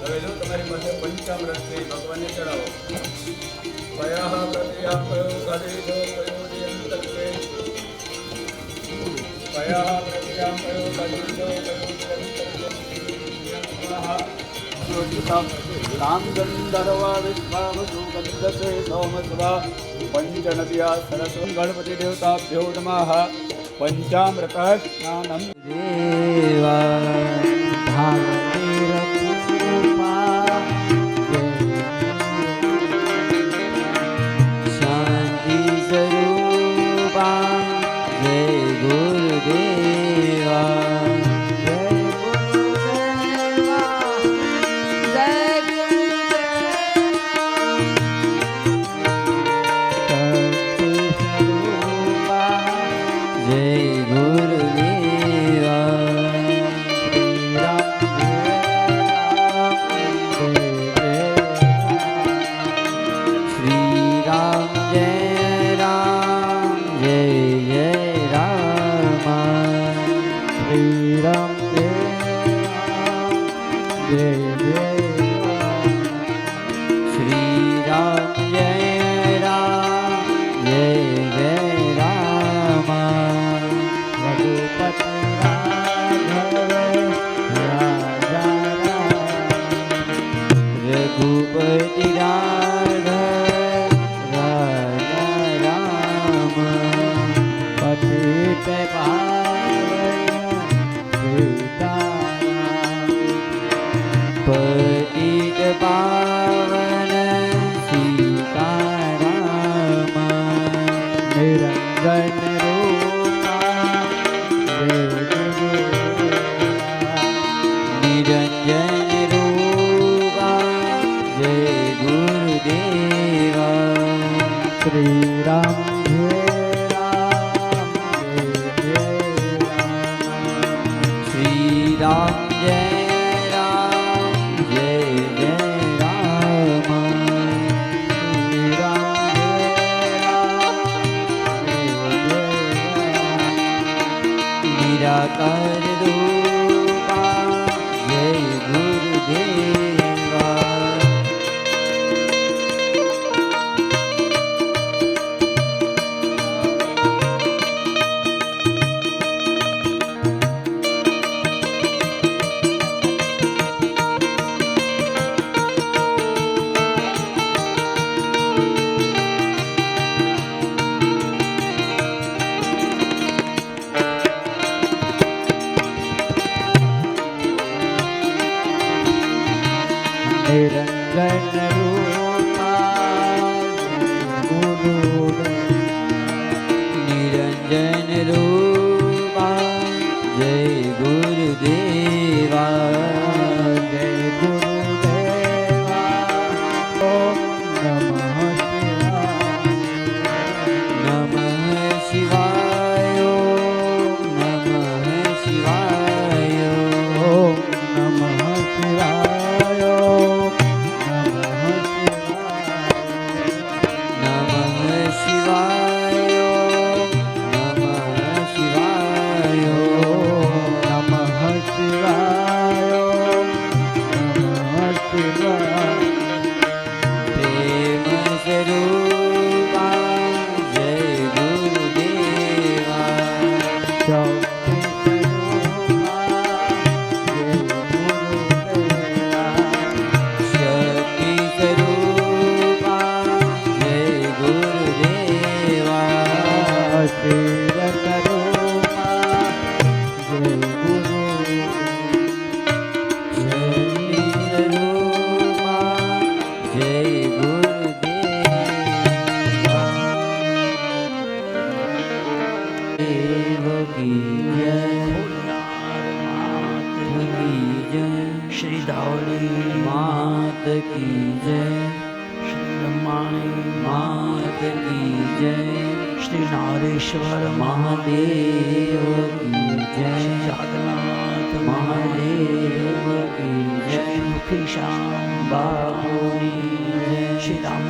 હવે જો તમારી પાસે પંચામૃત છે ભગવાનને ચડાવો. પયઃ પ્રત્યઃ પયો ગદેજો પયો નિયંતકે પયઃ પ્રત્યઃ પયો ગદેજો પયો નિયંતકે રામ ગંધર્વ વિશ્વાવસુ ગંધસે સોમસ્વા પંચનદ્યા સરસ્વ ગણપતિ દેવતાભ્યો નમઃ. પંચામૃત સ્નાનમ દેવા ભાગવતી રઘુપા શાંતિ સ્વરૂપા જય ગુરુદેવા જય ગુરુદેવા જય श्री राम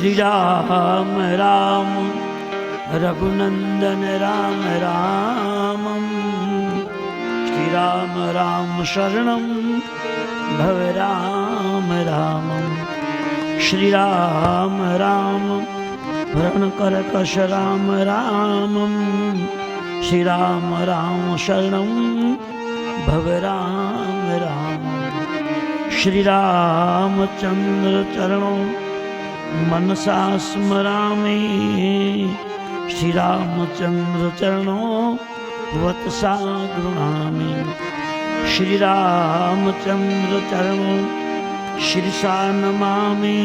શ્રી રામ રામ રઘુનંદન રામ રામ શ્રી રામ રામ શરણમ ભવ રામ રામ શ્રી રામ રામ રણકરકશ રામ રામ શ્રી રામ રામ શરણમ ભવ રામ રામ શ્રી રામચંદ્ર ચરણો मनसा स्मरामि श्री रामचंद्र चरणों वत्सा गृणामि श्री रामचंद्र चरणों शिरसा नमामि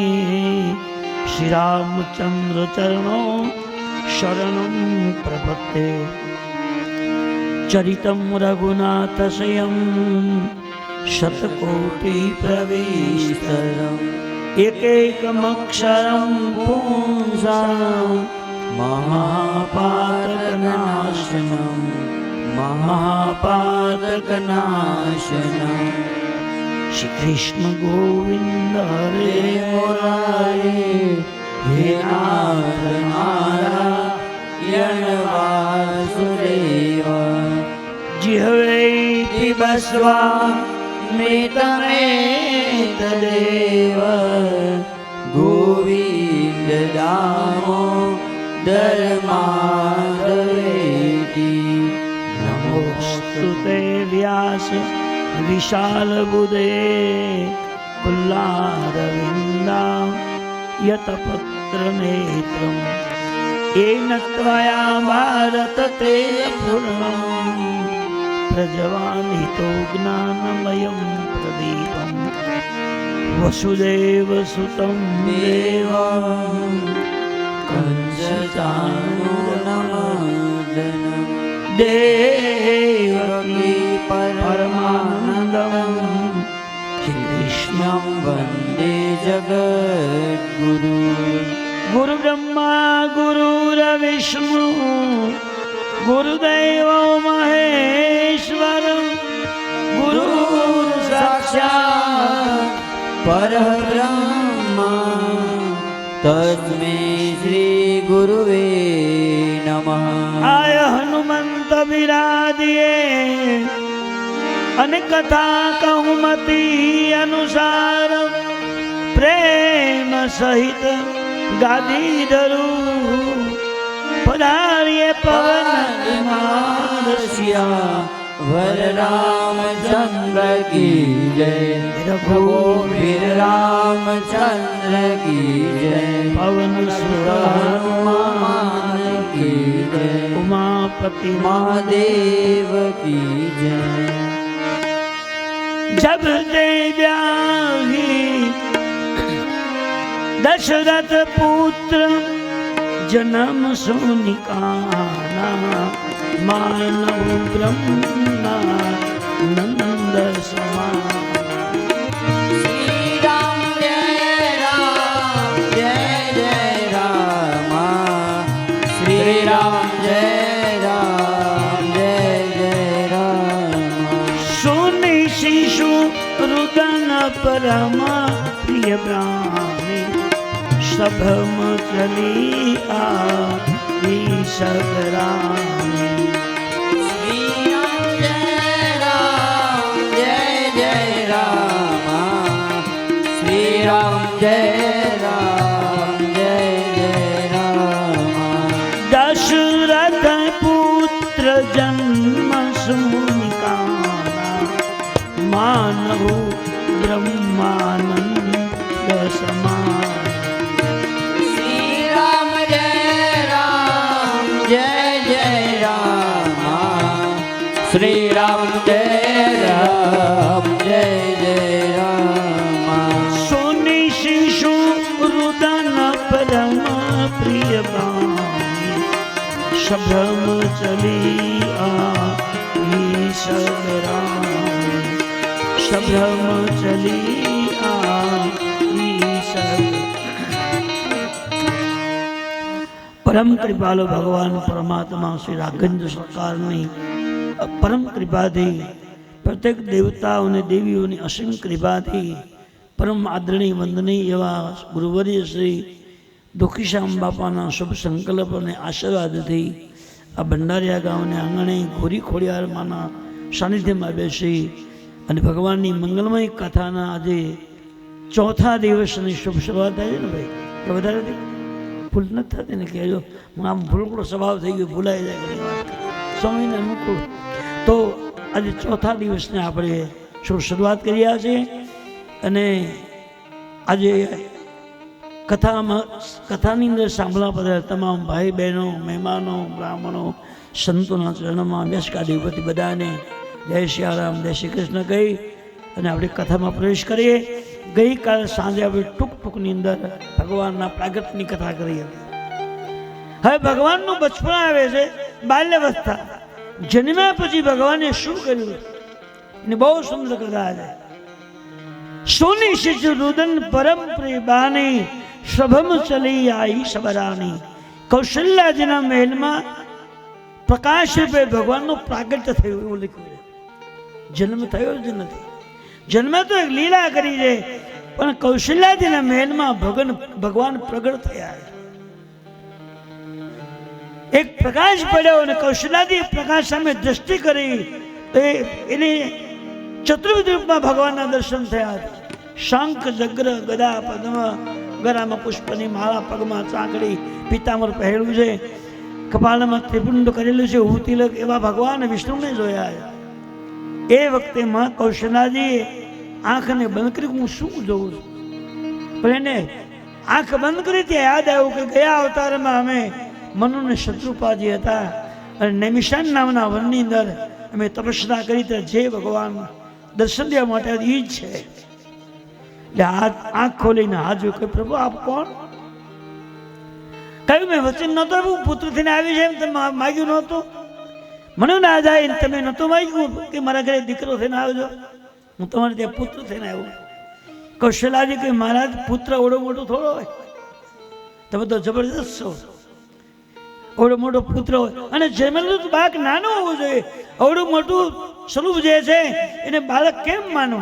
श्री रामचंद्र चरणों शरणं प्रपद्ये चरितं रघुनाथस्यं शतकोटि प्रविष्टरम् एकैकमक्षरं पुंसां महापातकनाशनं महापातकनाशनं श्री कृष्ण गोविंद हरे मुरारे हे नाथ नारायण वासुदेव जिह्वे पिबस्वा मृतमेतदेव गोविन्द दामोदर माधवेति नमोस्तुते व्यास विशालबुधे कुल्लारविन्दा यतपत्रनेत्रम् येन त्वया भारत ते पूर्णम् प्रज्वालितो ज्ञानमयं प्रदीपं वसुदेवसुतं देवं कंसचाणूरमर्दनं देवकी परमानन्दं श्रीकृष्णं वन्दे जगद्गुरु गुरुब्रह्मा गुरुर्विष्णु गुरुदेव महेश्वर गुरु साक्षात् परब्रह्म तस्मै श्री गुरुवे नमः। आय हनुमंत विरादिए अनेक कथा कहूमती अनुसार प्रेम सहित गादी धरू पधारिए पवन कुमार वर रामचंद्र की जय रघुवीर रामचंद्र की जय पवन सुत हनुमान की जय उमापति महादेव की जय। जब दे ब्याही दशरथ पुत्र जन्म सोनिकाना मानव ब्रह्मा नंद समान। श्री राम जय जय राम श्री राम जय जय राम। सोनी शिशु रुदन परमा प्रिय ब्राह्मी सभम चली आई सगरामी। श्री राम जय राम श्री राम जय राम। दशरथ पुत्र जन्म सुनिकाना मानव ब्रह्मानंद समान। जय राम श्री राम जय राम। सोनी शिशु रुदन परम प्रिय बाणी शब्दम चली आई सगरामी। शब्दम चली आई सगरामी। परम कृपालु भगवान परमात्मा श्री राघवेंद्र सरकारनी परम कृपाथी प्रत्येक देवताओं देवीओं असीम कृपाथी परम आदरणीय वंदनीय एवं गुरुवर्य श्री દુખીશ્યામ બાપાના શુભ સંકલ્પ અને આશીર્વાદથી આ ભંડારિયા ગામને આંગણે ઘોરી ખોડિયારમાંના સાનિધ્યમાં બેસી અને ભગવાનની મંગલમય કથાના આજે ચોથા દિવસની શુભ શરૂઆત થાય છે ને ભાઈ, તો વધારે ભૂલ નથી થતી ને કહેજો. આમ ભૂલકડો સ્વભાવ થઈ ગયો, ભૂલાઈ જાય ઘણી વાત સ્વામીને અનુકૂળ. તો આજે ચોથા દિવસને આપણે શુભ શરૂઆત કર્યા છે અને આજે કથાની અંદર સાંભળવા પડે તમામ ભાઈ બહેનો, મહેમાનો, બ્રાહ્મણો, સંતોના ચરણમાં બેસકાડી ઉપરથી બધાને જય સિયારામ, જય શ્રી કૃષ્ણ કહી અને આપણે કથામાં પ્રવેશ કરીએ. ગઈકાલે સાંજે આપણે ટૂંકની અંદર ભગવાનના પ્રાગટ્યની કથા કરી હતી. હવે ભગવાનનું બચપણ આવે છે, બાલ્યાવસ્થા. જન્મ્યા પછી ભગવાને શું કર્યું એની બહુ સુંદર કથા છે. સોની શિજ રુદન પરમ પ્રેબાની સભમ ચલી આઈ સબરાની. કૌશલ્યાજીના મહેલમાં પ્રકાશ રૂપે ભગવાનનું પ્રાગટ્ય થયું એવું લખ્યું છે. જન્મ થયો જ નથી. જન્મ તો એક લીલા કરી છે, પણ કૌશલ્યાજીના મહેલમાં ભગવાન પ્રગટ થયા. એક પ્રકાશ પડ્યો અને કૌશલ્યાજી પ્રકાશ સામે દ્રષ્ટિ કરી તો એને ચતુર્વિધ રૂપમાં ભગવાનના દર્શન થયા હતા. શંખ, જગ્ર, ગદા, પદ્મ, ગળામાં પુષ્પની માળા, પગમાં ચાંકડી, પિતાંબર પહેરેલું છે, કપાળમાં ત્રિપુંડ કરેલું છે, તિલક, એવા ભગવાન વિષ્ણુને જોયા. એ વખતે માં કૌશલ્યાજીએ આંખને બંધ કરી, હું શું જોઉં છું? પણ એને આંખ બંધ કરી ત્યાં યાદ આવ્યું કે ગયા અવતારમાં અમે મનુને શત્રુપાજી હતા અને નૈમિષારણ્ય નામના વનની અંદર અમે તપસ્યા કરી તો જે ભગવાન દર્શન દેવા માટે એ જ છે. એટલે આંખ ખોલીને હાથ જોયું કે પ્રભુ આપ કોણ? કહ્યું મેં વચન નહોતો આપ્યું, પુત્ર થઈને આવી છે એમ તમે માગ્યું નહોતું. મને ના જાય તમે નહોતું માગ્યું કે મારા ઘરે દીકરો થઈને આવજો, હું તમારે ત્યાં પુત્ર થઈને આવ્યો. કૌશલ્યાજી કે મહારાજ પુત્ર ઓળો મોટો થોડો હોય, તમે તો જબરદસ્ત છો. અવડો મોટો પુત્ર હોય અને જન્મેલું તો બાળક નાનું હોવું જોઈએ. અવડું મોટું સ્વરૂપ જે છે એને બાળક કેમ માનો?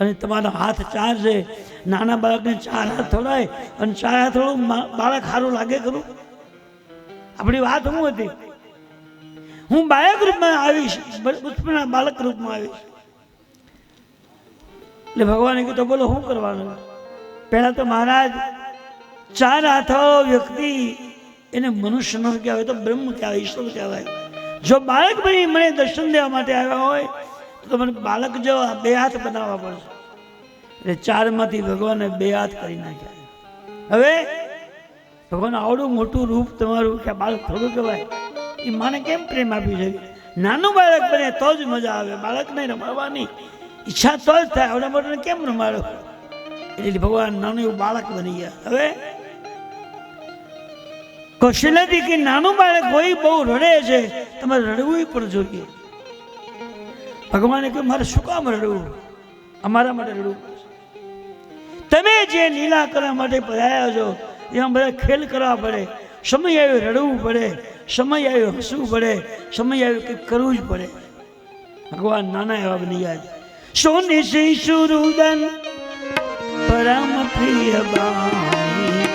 અને તમારા હાથ 4 છે, નાના બાળકને 4 હાથ થોડાય અને 4 હાથ થોડું બાળક સારું લાગે ખરું? આપણી વાત શું હતી? હું બાળક રૂપમાં આવીશ, બાળક રૂપમાં આવીશ. એટલે ભગવાને કીધું બોલો શું કરવાનું? પહેલા તો મહારાજ 4 હાથવાળો વ્યક્તિ એને મનુષ્ય ન કહેવાય, તો બ્રહ્મ કહેવાય, ઈશ્વર કહેવાય. જો બાળક ભાઈ મને દર્શન દેવા માટે આવ્યા હોય તો મને બાળક જો 2 હાથ બનાવવા પડશે. એટલે 4 માંથી ભગવાને 2 હાથ કરી નાખ્યા. હવે ભગવાન આવડું મોટું રૂપ તમારું કે બાળક થોડું કહેવાય, એ માને કેમ પ્રેમ આપી શકે? નાનું બાળક બને તો જ મજા આવે. બાળકને રમાડવાની ઈચ્છા તો જ થાય, આવડા મોટાને કેમ રમાડો? એટલે ભગવાન નાનું એવું બાળક બની ગયા. હવે કૌશલ્યાજી કે નાનું બાળક હોય બહુ રડે છે, તમારે રડવું પણ જોઈએ. ભગવાને કહ્યું મારે શું કામ રડવું? અમારા માટે રડવું. તમે જે લીલા કરવા માટે પધાર્યા છો એમાં બધા ખેલ કરવા પડે. સમય આવ્યો રડવું પડે, સમય આવ્યો હસવું પડે, સમય આવ્યો કંઈક કરવું જ પડે. ભગવાન નાના એવા બની ગયા. સોની શિશુરુદન પરમ પ્રિય બાણી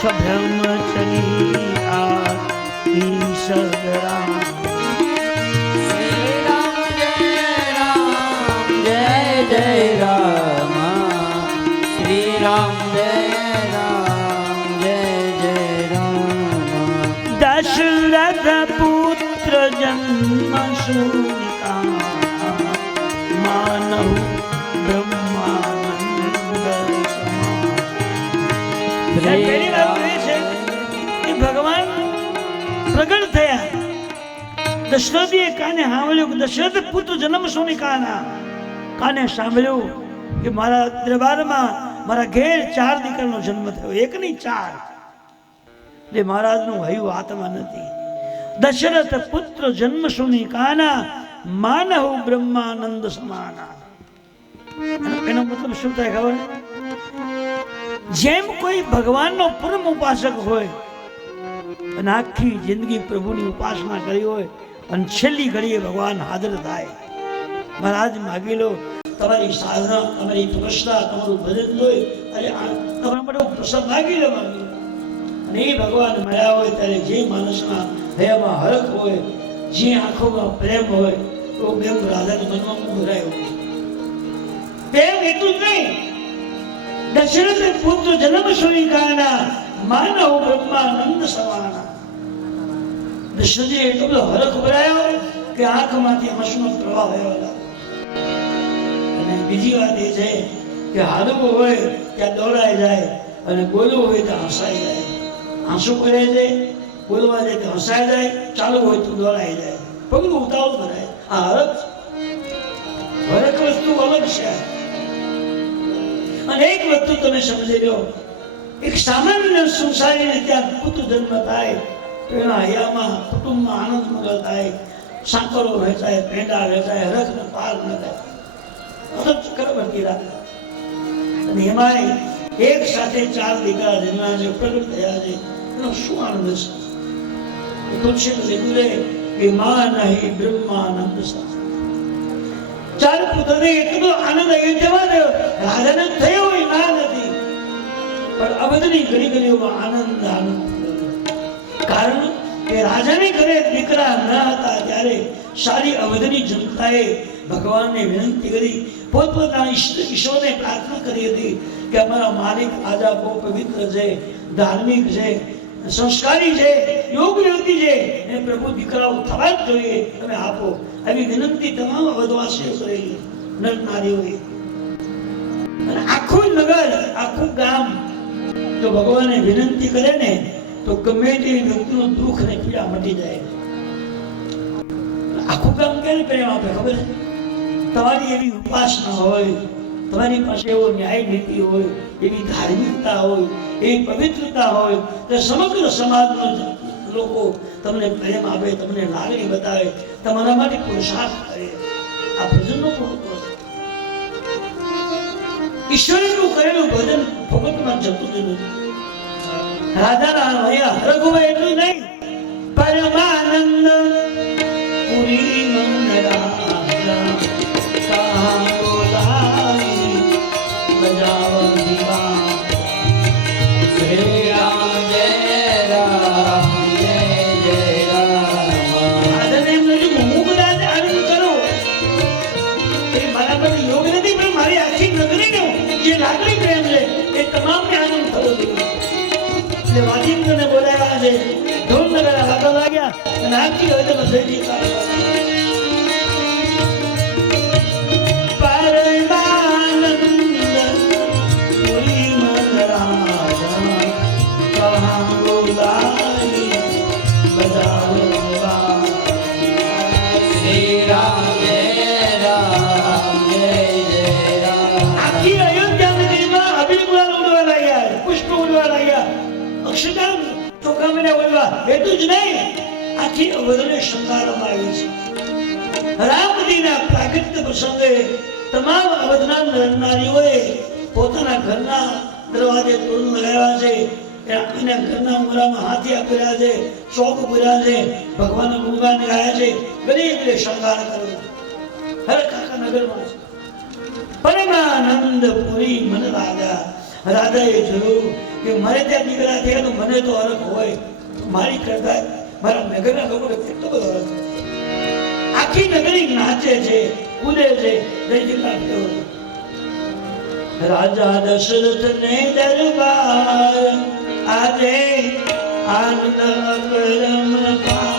સભ્રમ ચલી આ ઈશરા. શ્રી રામ જય જય રામ, શ્રી રામ જય જય રામ. દશરથ પુત્ર જન્મ શુનિકા માનવ ભગવાન પ્રગટ થયા. દશરથીએ કાને સાંભળ્યું કે દશરથ પુત્ર જન્મ શુનિકાના. કાને સાંભળ્યું કે મારા દરબારમાં મારા ઘેર 4 દીકરાનો જન્મ થયો, એક નહીં 4. એટલે મહારાજનું હૈયું આત્મા નથી. દશરથ પુત્ર જન્મ શુનિકાના માનવ બ્રહ્માનંદ સમાના. એનો મતલબ શું થાય ખબર? જેમ કોઈ ભગવાનનો પૂર્ણ ઉપાસક હોય અને આખી જિંદગી પ્રભુની ઉપાસના કરી હોય અને છેલ્લી ઘડીએ ભગવાન હાજર થાય. મહારાજ માગી લો તમારી સાધના, તમારી તપસ્યા, તમારું ભજન હોય, તમારા માટે પ્રસાદ માગી લો. અને એ ભગવાન મળ્યા હોય ત્યારે જે માણસના હૈયામાં હરખ હોય, જે આંખોમાં પ્રેમ હોય, તો પ્રેમ રાધાના મનમાં ભરાયો. પ્રેમ એટલું જ નહીં, દશરથ પુત્ર જન્મ સુનિકાના માનવ બ્રહ્માનંદ સમાના. દશરથે એટલો બધો હરખ ભરાયો કે આંખમાંથી આંસુનો પ્રવાહ વહેવા લાગ્યો. અને બીજી વાત એ છે કે હાલવું હોય ત્યાં દોડાઈ જાય અને બોલવું હોય ત્યાં હસાઈ જાય. આંસુ પડે છે, બોલવા જાય તો હસાઈ જાય, ચાલુ હોય તો દોડાઈ જાય, પગલું ઉતાવળ કરાય. આ હરખ વસ્તુ અલગ છે. અને એક વસ્તુ તમે સમજી લો, એક સામાન્ય સંસારીને ત્યાં પુત્ર જન્મ થાય તો એના હૈયામાં કુટુંબમાં આનંદ મંગલ થાય, સાંકળો વહેંચાય, પેંડા વહેંચાય, હરખને પાર ન થાય. ચક્રવર્તી રાજા, અને એમાંય એક સાથે 4 દીકરા જન્મ્યા છે, પ્રગટ થયા છે, એનો શું આનંદ છે. તુલસી લીધું કે માં નહીં બ્રહ્માનંદ સા. 4 પુત્રને એટલો આનંદ અયોધ્યામાં થયો. રાજાને થયો હોય ના નથી, પણ અવધની ઘડી ઘડીઓમાં આનંદ. કારણ કે રાજાને ઘરે દીકરા ન હતા ત્યારે સારી અવધની જનતાએ ભગવાનને વિનંતી કરી, પોતપોતાના ઈશ્વરને પ્રાર્થના કરી હતી કે અમારા માલિક રાજા બહુ પવિત્ર છે, ધાર્મિક છે, સંસ્કારી છે, યોગ વ્યક્તિ છે, એ પ્રભુ દીકરાઓ થવા જ જોઈએ, તમે આપો. આવી વિનંતી તમામ અવધવાસીઓ કરેલી, નર નારીઓએ. અને આખું નગર, આખું ગામ જો ભગવાનને વિનંતી કરે ને તો ગમે તે વ્યક્તિનું દુઃખ ને પીડા મટી જાય. આખું ગામ ક્યારે પ્રેમ આપે ખબર છે? તમારી એવી ઉપાસના હોય, તમારી પાસે એવો ન્યાય નીતિ હોય, એવી ધાર્મિકતા હોય, એવી પવિત્રતા હોય તો સમગ્ર સમાજનો લોકો તમને પ્રેમ આપે, તમને લાગણી બતાવે, તમારા માટે પુરુષાર્થ કરે. આ ભજનનો પણ ઈશ્વરનું કરેલું ભજન ભગતમાં જતું જ નથી. રાધાના હૈયા હરખ હોય એટલું નહીં, પરમાનંદ પુરી મંદરા લાગણી પ્રેમ છે એ તમામને આનંદ થવો જોઈએ. એટલે વાદિંદ્રને બોલાવ્યા છે, ઢોલ નગારા વાગવા લાગ્યા અને આખી હવે તમે જયજી એટલું જ નહીં, આખી અવધને શણગારવામાં આવી છે. રામજીના પ્રાગટ્ય પ્રસંગે તમામ અવધના નરનારીઓએ પોતાના ઘરના દરવાજે તોરણ લગાવ્યા છે, એના ઘરના ઉમરામાં હાથિયા કર્યા છે, શોક પૂર્યા છે, ભગવાનના ગુણગાન ગાયા છે, ગરીબ શણગાર કર્યો. હરે કાકા નગરમાં છે પરમાનંદ પુરી મન રાજા. રાજાએ જોયું કે મારે ત્યાં દીકરા થયા તો મને તો હરખ હોય, મારી કરતા મારા નગરના લોકોને કેટલો બધો હરખ. આખી નગરી નાચે છે, કૂદે છે, રાજા દશરથ ને દરબાર આજે આનંદ પરમ પાર.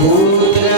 પુત્ર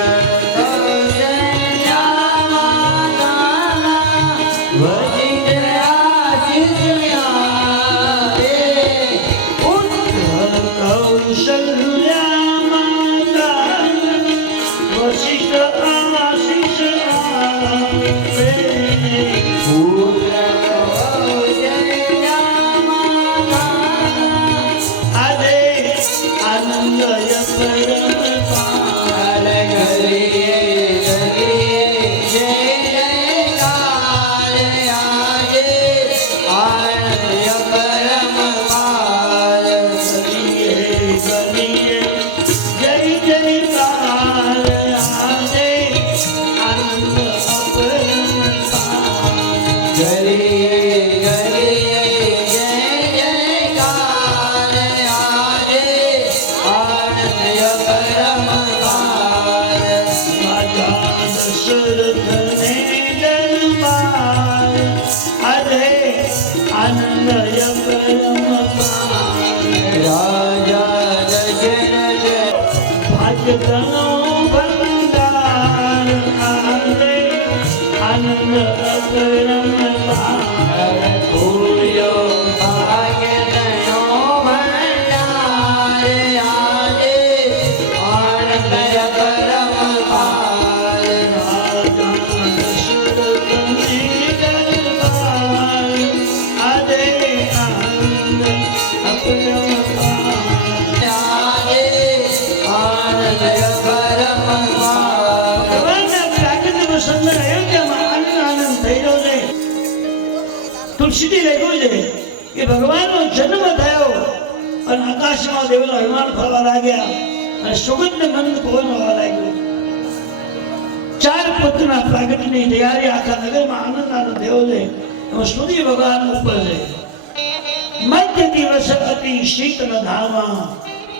ભૂલ્યો ભાગ્ય નયો ભંડાર આજે આનંદ કરમ પાર આજે આનંદ કરમ પાર ભગવાનના પ્રાગટ્યનો સંદર અયોધ્યામાં આનંદ થઈ રહ્યો છે. તુલસીજી લખ્યું છે કે ભગવાનનો જન્મ થયો અને આકાશમાં દેવના વિમાન ફરવા લાગ્યા અને સુગંધ મંદ પવન વહવા લાગ્યો. 4 પુત્રના પ્રાગટ્યની તૈયારી આખા નગરમાં આનંદ થયો છે. એમાં સૂર્ય ભગવાન ઉપર છે. મધ્ય દિવસ અતિ શીતળ ધામા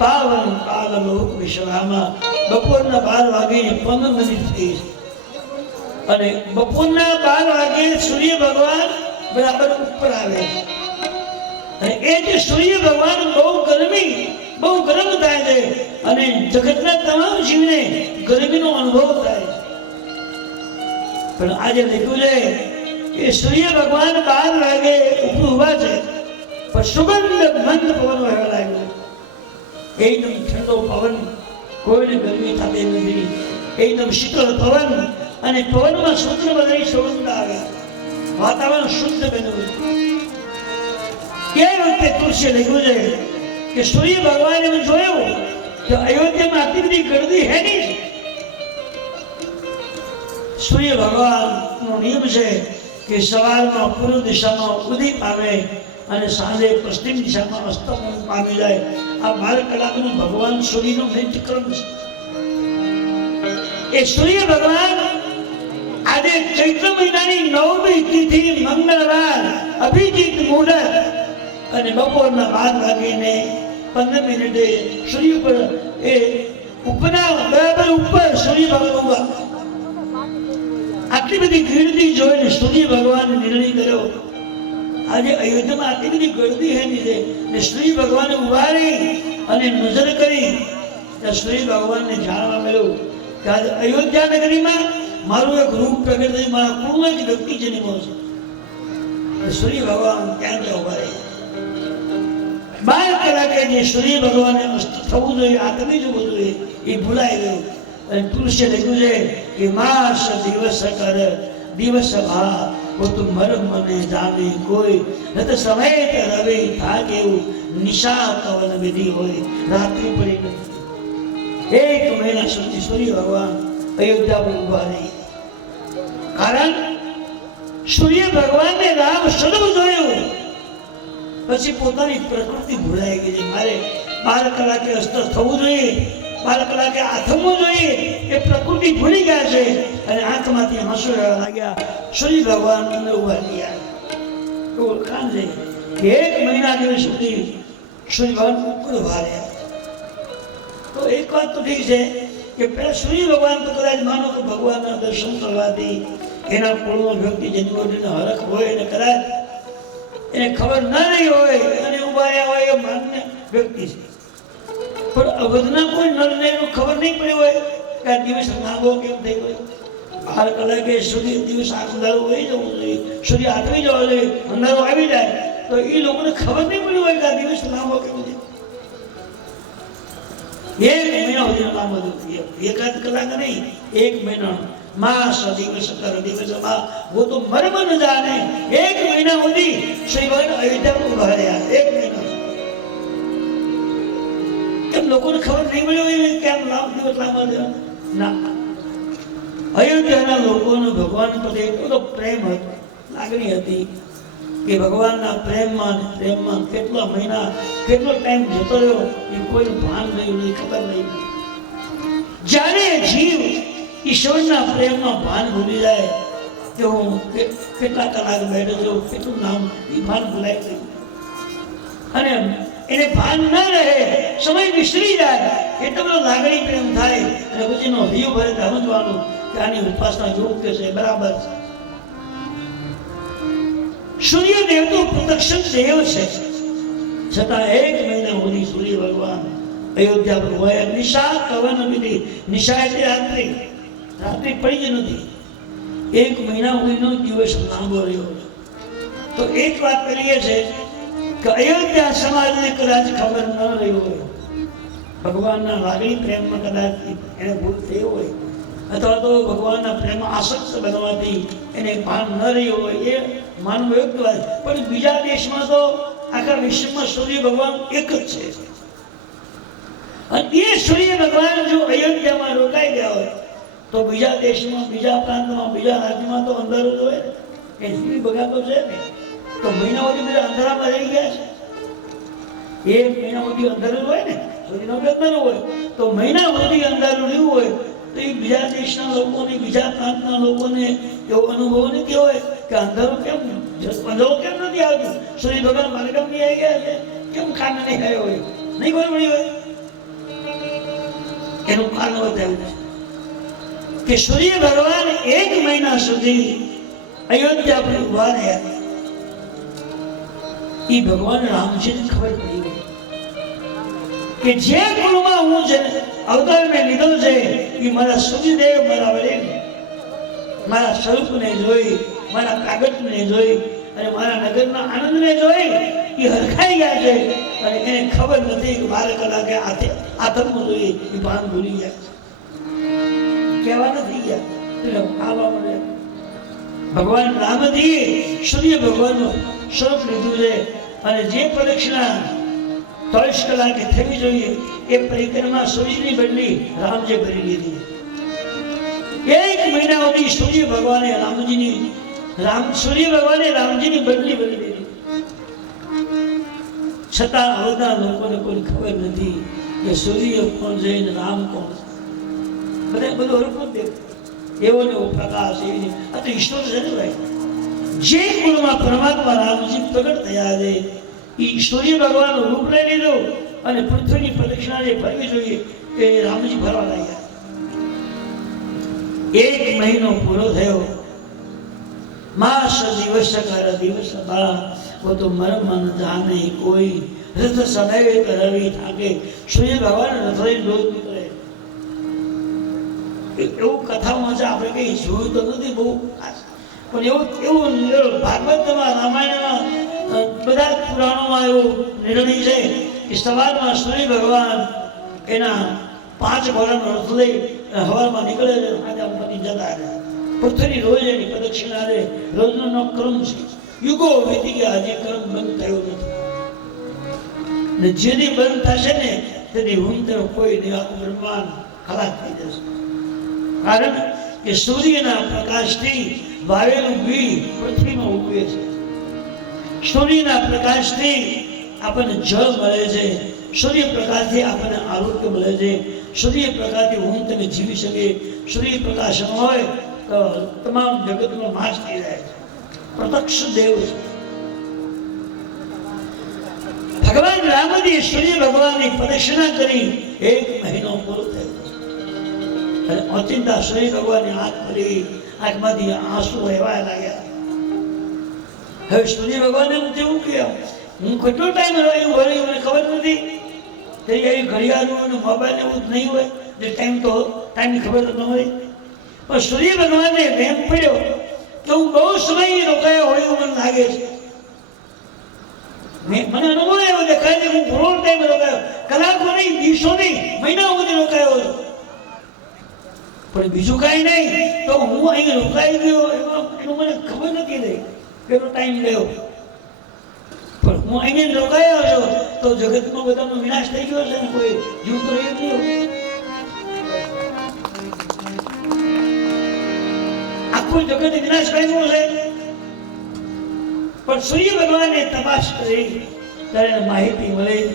પાવન કાલ લોક વિશ્રામા. બપોરના 12 વાગીને 15 મિનિટ થઈ છે અને બપોરના 12 વાગે સૂર્ય ભગવાન બરાબર ઉપર આવે છે. અને એ જે સૂર્ય ભગવાન બહુ ગરમ થાય છે અને જગતના તમામ જીવને ગરમીનો અનુભવ થાય છે. પણ આજે લખ્યું છે કે સૂર્ય ભગવાન 12 વાગે ઉપર ઉભા છે પણ સુગંધ મંદ પવન વહેવા લાગ્યો. એકદમ ઠંડો પવન, કોઈને ગરમી થતી નથી. એકદમ શીતળ પવન અને પવનમાં શુદ્ધ બધાની સુગંધ આવે. વાતાવરણ શુદ્ધ બન્યું. એ વખતે તુલસી લખ્યું છે કે સૂર્ય ભગવાને એમ જોયું કે અયોધ્યામાં આટલી બધી ગરદી હે નહીં. સૂર્ય ભગવાનનો નિયમ છે કે સવારમાં પૂર્વ દિશામાં ઉદય પામે અને સાંજે પશ્ચિમ દિશામાં અસ્તમન પામી જાય. આ 12 કલાકનું ભગવાન સૂર્યનો નિત્યક્રમ છે. એ સૂર્ય ભગવાન આજે ચૈત્ર મહિનાની 9મી તિથિ મંગળવાર અભિજીત મુહૂર્ત અને બપોરના 12 વાગીને 15 મિનિટે સૂર્ય ઉપર એ ઉપના બરાબર ઉપર સૂર્ય ભગવાન ઉભા. આટલી બધી ગીરદી જોઈને સૂર્ય ભગવાન નિર્ણય કર્યો આજે અયોધ્યામાં આટલી બધી ગળદી હે છે ને સૂર્ય ભગવાને ઉભા રહી અને નજર કરી ત્યાં સૂર્ય ભગવાનને જાણવા મળ્યું કે આજે અયોધ્યા નગરીમાં મારું એક રૂપ પ્રગટ થયું. મારા કુળમાં જ વ્યક્તિ જન્મ્યો છે. સૂર્ય ભગવાન ત્યાં ઉભા રહી. 12 કલાકે જે સૂર્ય ભગવાને અસ્ત થવું જોઈએ, આત્મી જવું જોઈએ, એ ભૂલાઈ ગયું. અને તુલસીએ લખ્યું છે કે માસ દિવસ કર દિવસ ભા वो तो मर्म ने जाने कोई न तो समेत रवे था के वो निशा कवन विधि होय रात्रि पड़ी नहीं. 1 महीना સુધી સૂર્ય ભગવાન અયોધ્યા પર ઉભા રહી. કારણ સૂર્ય ભગવાનને રામ સ્વરૂપ જોયું પછી પોતાની પ્રકૃતિ ભૂલાઈ ગઈ છે. મારે 12 કલાકે અસ્ત થવું જોઈએ, 12 કલાકે આથમવું જોઈએ, એ પ્રકૃતિ ભૂલી ગયા છે અને આંખમાંથી આંસુ રહેવા લાગ્યા. સૂર્ય ભગવાન ઉભા રહ્યા. ઓળખાણ છે કે 1 મહિના દિવસ સુધી સૂર્ય ભગવાન ઉપર ઉભા રહ્યા. તો એક વાત તો ઠીક છે કે પેલા સૂર્ય ભગવાન તો કદાચ માનો કે ભગવાનના દર્શન કરવાથી એના કુળનો વ્યક્તિ જન્મોનો હરખ હોય અને કદાચ એને ખબર ન રહી હોય અને ઉભા રહ્યા હોય એ માન્ય વ્યક્તિ છે. પણ અવધના કોઈ નરને એનું ખબર નહીં પડી હોય કે આ દિવસ લાંબો કેમ થઈ ગયો. 12 કલાકે સૂર્ય દિવસ અંધારું હોય જવું જોઈએ, સૂર્ય આથમી જવો જોઈએ, અંધારું આવી જાય તો એ લોકોને ખબર નહીં પડી હોય કે આ દિવસ લાંબો કેમ છે. 1 મહિના સુધી લાંબો થયો. 1 કલાક નહીં, 1 મહિના. मास दिवस कर दिवस मा वो तो मर्म न जाने. 1 महीना સુધી શ્રી ભગવાન અયોધ્યા પર ઉભા રહ્યા. 1 મહિના કેમ લોકોને ખબર નહીં પડી કેમ દિવસ લાંબા થયા? ના, અયોધ્યાના લોકોનો ભગવાન પ્રત્યે એટલો પ્રેમ હતો, લાગણી હતી કે ભગવાનના પ્રેમમાં કેટલા મહિના કેટલો ટાઈમ જતો રહ્યો એ કોઈ ભાન નહીં, ખબર નહીં. જ્યારે જીવ ઈશ્વરના પ્રેમમાં ભાન ભૂલી જાય કે હું કેટલા કલાક બેઠો છું, કેટલું નામ, એ ભાન ભૂલાઈ ગયું. અને એને ભાન ન રહે, સમય વિસરી જાય, એટલો બધો લાગણી પ્રેમ થાય અને પછી એનો હૈયું ભરે સમજવાનું કે આની ઉપાસના યોગ્ય છે, બરાબર છે. સૂર્યદેવ તો પ્રદક્ષિણ દેવ છે, છતાં 1 મહિના સુધી સૂર્ય ભગવાન અયોધ્યા પર હોય. નિશા કવન વિધિ, નિશા એટલે રાત્રિ પડી જ નથી. 1 મહિના સુધીનો દિવસ લાંબો રહ્યો. તો એક વાત કરીએ છે કે અયોધ્યા સમાજને કદાચ ખબર ન રહી હોય, ભગવાનના લાગણી પ્રેમમાં કદાચ એને ભૂલ થઈ હોય, અથવા તો ભગવાનના પ્રેમમાં આસક્ત બનવાથી એને ભાન ન રહ્યું હોય, એ માનવું યોગ્ય વાત. પણ બીજા દેશમાં તો આખા વિશ્વમાં સૂર્ય ભગવાન એક જ છે. અને એ સૂર્ય ભગવાન જો અયોધ્યામાં રોકાઈ ગયા હોય તો બીજા દેશમાં, બીજા પ્રાંતમાં, બીજા રાજ્યમાં તો અંધારું જ હોય ને. એ સૂર્ય ભગવાન તો છે ને, તો મહિના સુધી બધા અંધારામાં રહી ગયા છે. 1 મહિના સુધી અંધારું હોય ને, સૂર્યનો અંધારું હોય, તો મહિના સુધી અંધારું રહ્યું હોય તો એ બીજા દેશના લોકોને, બીજા પ્રાંતના લોકોને એવો અનુભવ નથી હોય કે અંધારું કેમ નથી આવતું, સૂર્ય ભગવાન મારે કેમ નહીં આવી ગયા છે, કેમ ખાને નહીં આવ્યો હોય, નહીં ખબર પડી હોય. એનું કારણ બતાવ્યું છે કે સૂર્ય ભગવાન 1 મહિના સુધી અયોધ્યા પર ઉભા રહ્યા. એ ભગવાન રામજીને ખબર પડી ગઈ કે જે કુળમાં હું છે અવતાર મેં લીધો છે એ મારા સૂર્યદેવ, મારા વડે મારા સ્વરૂપને જોઈ, મારા કાગળને જોઈ અને મારા નગરના આનંદને જોઈ એ હરખાઈ ગયા છે. અને એને ખબર નથી કે 12 કલાકે આતંક જોઈએ, એ ભાન ભૂલી ગયા છે, કહેવા નથી ગયા. એટલે આવવા મળે ભગવાન રામજીએ સૂર્ય ભગવાનનું સ્વરૂપ લીધું છે. અને જે પ્રદક્ષિણા 23 કલાકે થવી જોઈએ એ પરિક્રમા સૂર્યની બદલી રામજી કરી લીધી. 1 મહિના સુધી સૂર્ય ભગવાને રામજીની બદલી કરી દીધી. છતાં આવતા લોકોને કોઈ ખબર નથી કે સૂર્ય કોણ છે અને રામ કોણ છે. બધા બધું હરખું જ દેખ, એવો ને એવો પ્રકાશ, એવી આ તો ઈશ્વર છે ને ભાઈ. જે કુળમાં પરમાત્મા રામજી પ્રગટ થયા છે એ સૂર્ય ભગવાનનું રૂપ લઈ લીધું અને પૃથ્વીની પ્રદક્ષિણા જે ફરવી જોઈએ એ રામજી ફરવા લાગ્યા. 1 મહિનો પૂરો થયો. માસ દિવસ કર દિવસ બાળા વો તો મરમ ન જાણે કોઈ, રથ સદૈવ કરવી થાકે. સૂર્ય ભગવાન રથની રોજ નીકળે. એવું કથામાં છે, આપણે કઈ જોયું તો નથી બહુ, પણ એવું ભાગવતમાં, રામાયણમાં, બધા પુરાણોમાં એવો નિર્ણય છે કે સવારમાં સૂર્ય ભગવાન એના 5 ઘોડાનો રથ લઈ હવારમાં નીકળે છે, આજાપતિ જતા રહે. પૃથ્વીની રોજ એની પ્રદક્ષિણા રહે. રોજનો ક્રમ છે. યુગો વીતી ગયા, હજી ક્રમ બંધ થયો નથી. ને જેની બંધ થશે ને તેની ઊંધો કોઈ નહીં, આખું બ્રહ્માંડ ખલાસ થઈ જશે. કારણ કે સૂર્યના પ્રકાશથી વાવેલું બી પૃથ્વીમાં ઉગવે છે. સૂર્યના પ્રકાશથી આપણને જળ મળે છે. સૂર્યપ્રકાશથી આપણને આરોગ્ય મળે છે. સૂર્યપ્રકાશથી ઊંઘ તમે જીવી શકે. સૂર્યપ્રકાશ ન હોય તો તમામ જગતનો નાશ થઈ જાય છે. પ્રત્યક્ષ દેવ છે ભગવાન રામજી. સૂર્ય ભગવાનની પ્રદક્ષિણા કરી 1 મહિનો પૂરો થયો અને ઓચિંતા સૂર્ય ભગવાનની આંખ ખુલી, આંખમાંથી આંસુ વહેવા લાગ્યા. હવે સૂર્ય ભગવાનને હું કેવું કે હું કેટલો ટાઈમ રહ્યો વળી મને ખબર નથી. તે એવી ઘડિયાળનું અને મોબાઈલ એવું જ નહીં હોય જે ટાઈમની ખબર ન હોય. પણ સૂર્ય ભગવાનને વેમ પડ્યો કે હું બહુ સમય રોકાયો હોય એવું મને લાગે છે. મને અનુભવ એવો દેખાય છે હું ઘણો ટાઈમ રોકાયો, કલાકો નહીં, દિવસો નહીં, મહિનાઓ સુધી રોકાયો હતો. પણ બીજું કાંઈ નહીં, તો હું અહીં રોકાઈ ગયો એનું મને ખબર નથી રહી કેટલો ટાઈમ રહ્યો. પણ હું અહીં રોકાયો હતો તો જગતમાં બધાનો વિનાશ થઈ ગયો છે ને, કોઈ જીવ તો રહ્યો નહીં. આખું જગત વિનાશ પામ્યું છે. પણ સૂર્ય ભગવાને તપાસ કરી ત્યારે માહિતી મળી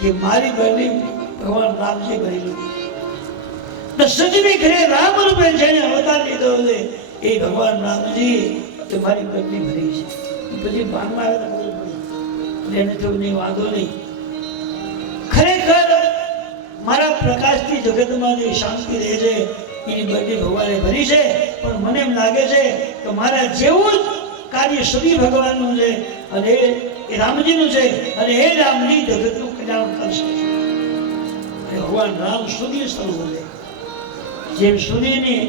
કે મારી બદલી ભગવાન રામજી કરેલું. સજની ઘરે રામ રૂપે જેને અવતાર લીધો છે એ ભગવાન રામજી તે મારી બદલી ભરી છે. પછી ભાનમાં આવે તો ખબર પડી એને તો નહીં, વાંધો નહીં. ખરેખર મારા પ્રકાશથી જગતમાં જે શાંતિ રહે છે એની બદલી ભગવાને ભરી છે. પણ મને એમ લાગે છે કે મારા જેવું જ કાર્ય સૂર્ય ભગવાનનું છે અને એ રામજીનું છે અને એ રામજી જગતનું કલ્યાણ કરશે. ભગવાન રામ સૂર્ય સ્વરૂપ છે. જેમ સૂર્યની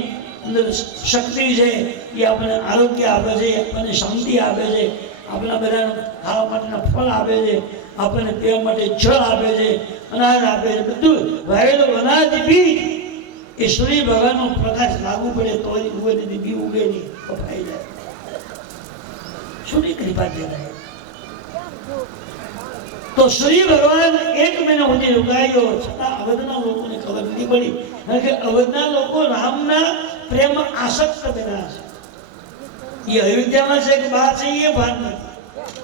અંદર શક્તિ છે એ આપણને આરોગ્ય આપે છે, આપણને શાંતિ આપે છે, આપણા બધાને ખાવા માટેના ફળ આપે છે, આપણને પીવા માટે જળ આપે છે, અનાજ આપે છે. બધું વાવેલું અનાજ બીજ એ સૂર્ય ભગવાનનો પ્રકાશ લાગુ પડે તો ઉગે નહીં, બી ઉગે નહીં, કપાઈ જાય. સૂર્ય કૃપા કહેવાય. તો સૂર્ય ભગવાન 1 મહિના સુધી રોકાયો, છતાં અવધના લોકોને ખબર નથી પડી, કારણ કે અવધના લોકો રામના પ્રેમ આસક્ત બન્યા છે. એ અયોધ્યામાં છે કે બહાર છે એ ભાન નથી,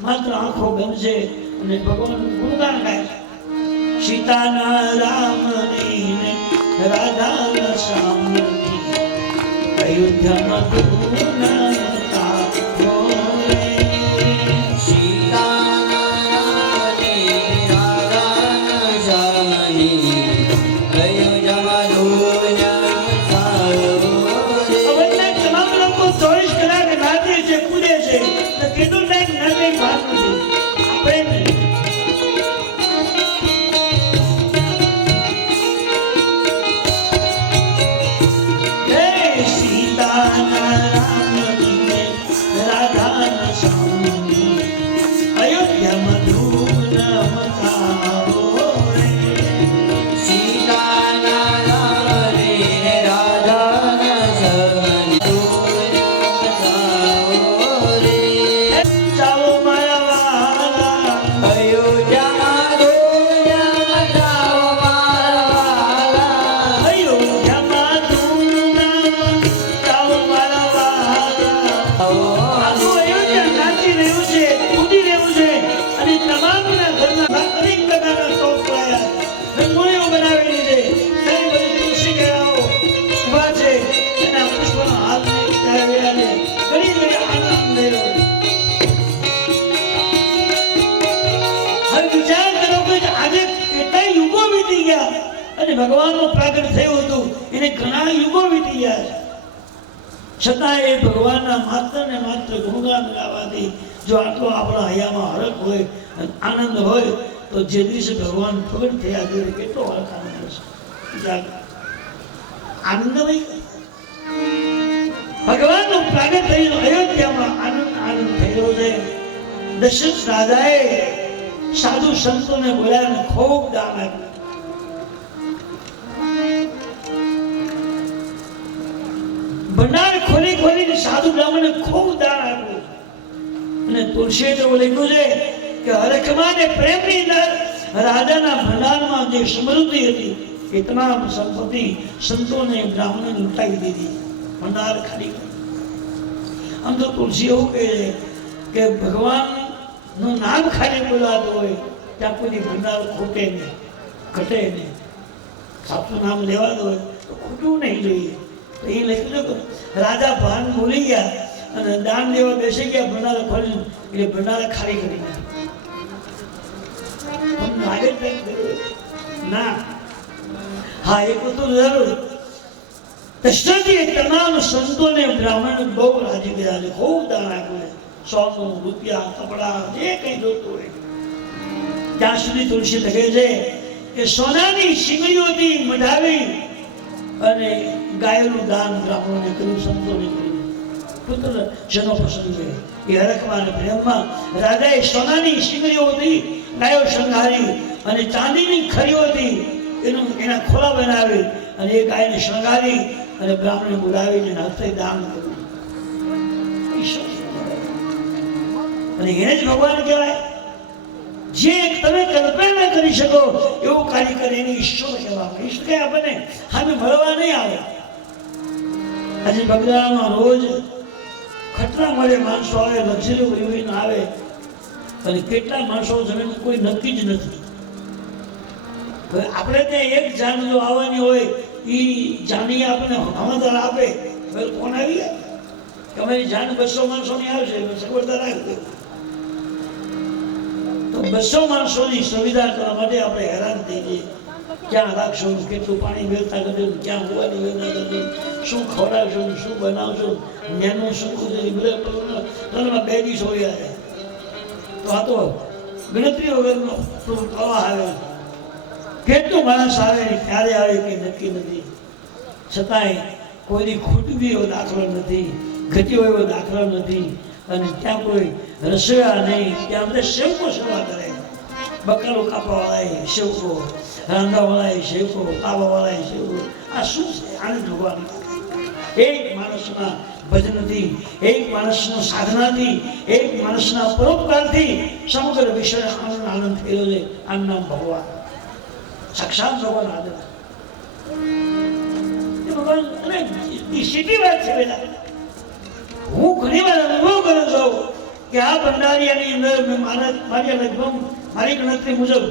માત્ર આંખો બંધ છે અને ભગવાન ગુણગાન ગાય છે. સીતાના રામની ને રાધાના શ્યામની અયોધ્યામાં ગુણગાન ગાઓ રે. ભગવાનનું પ્રાગટ થયું હતું એને ઘણા યુગો વીતી ગયા છે, છતાં એ ભગવાનના માત્ર ને માત્ર ગુણગાન ગાવાથી જો આટલો આપણા હૈયામાં હરખ હોય, આનંદ હોય, તો જે દિવસે ભગવાન પ્રગટ થયા ત્યારે કેટલો હરખ આનંદ હશે. આનંદમય ભગવાનનું પ્રાગટ થયું અયોધ્યામાં આનંદ થયો છે. દશરથ રાજાએ સાધુ સંતોને બોલાવીને ખૂબ દાન આપ્યું. ભંડાર ખોલી ખોલીને સાધુ બ્રાહ્મણને ખૂબ દાન આપ્યું. અને તુલસીએ તો લખ્યું છે કે હરખમાં ને પ્રેમની દર રાજાના ભંડારમાં જે સમૃદ્ધિ હતી એ તમામ સંપત્તિ સંતોને બ્રાહ્મણને લૂંટાવી દીધી, ભંડાર ખાલી કરી. આમ તો તુલસી એવું કહે છે કે ભગવાનનું નામ ખાલી બોલાતું હોય ત્યાં કોઈ ભંડાર ખૂટે નહીં, ઘટે નહીં. સાચું નામ લેવાનું હોય તો ખૂટવું નહીં જોઈએ. તો એ લખ્યું કે રાજા ભાન ભૂલી ગયા અને દાન દેવા બેસી ગયા, ભંડારા ખોલી એટલે ભંડારા ખાલી કરી ના. હા, એ તો જરૂર. દશરથે તમામ સંતોને બ્રાહ્મણ બહુ રાજી કર્યા છે, ખૂબ દાન આપ્યું, સોનું, રૂપિયા, કપડા, જે કંઈ જોતું હોય. ત્યાં સુધી તુલસી લખે છે કે સોનાની શીંગડીઓથી મઢાવી અને ગાયોનું દાન બ્રાહ્મણોને કર્યું, સંતોને કર્યું. પુત્ર જેનો પ્રસંગ છે એ હરખમાં અને પ્રેમમાં રાજાએ સોનાની શીંગડીઓથી ગાયો શણગારી અને ચાંદીની ખરીઓથી એના ખોળા બનાવી અને એ ગાયને શણગારી અને બ્રાહ્મણને બોલાવીને હસ્તે દાન કર્યું. અને એને જ ભગવાન કહેવાય. જે તમે કલ્પના ન કરી શકો એવું કાર્ય કરે એને ઈશ્વર કહેવામાં. ઈશ્વર કહે આપણને સામે મળવા નહીં આવે. આજે બગદાણામાં રોજ ખતરા મળે માણસો આવે, લક્ઝરી વિવીને આવે, અને કેટલા માણસો જમીન કોઈ નક્કી જ નથી. હવે આપણે ત્યાં એક જાન જો આવવાની હોય એ જાણી આપણને હવાદાર આપે, કોણ આવી જાય કે અમારી જાન 200 માણસોની આવશે, સગવડતા રાખી. તો 200 માણસોની સુવિધા કરવા માટે આપણે હેરાન થઈ જઈએ. ક્યાં રાખશું, કેટલું પાણી વ્યવસ્થા કરશું, ક્યાં હોવાની વ્યવસ્થા કરશું, શું ખવડાવશું, શું બનાવશું, ન્યાનું શું બધું 2 દિવસ હોય. તો આ તો ગણતરી વગરનો પ્રવાહ આવે. કેટલું માણસ આવે ક્યારે આવે કંઈ નક્કી નથી. છતાંય કોઈની ખૂટવી એવો દાખલો નથી, ઘટ્યો એવો દાખલો નથી. અને ત્યાં કોઈ રસોયા નહીં, ત્યાં બધા સેવકો સેવા કરે. બકરો કાપવાવાળા એ સેવકો, રાંધવાવાળા એ સેવકો, કાપવાવાળા એ સેવકો. આ શું છે? આનંદ ભગવાન એક માણસના ભજનથી, એક માણસનો સાધનાથી, એક માણસના પરોપકારથી સમગ્ર વિશ્વને આનંદ થયેલો છે. આનું નામ ભગવાન, સાક્ષાત ભગવાન આદર. ભગવાન અને સીધી વાત છે બેટા. હું ઘણી વાર અનુભવ કરું છું કે આ ભંડારીયાની અંદર મેં મારી લગભગ મારી ગણતરી મુજબ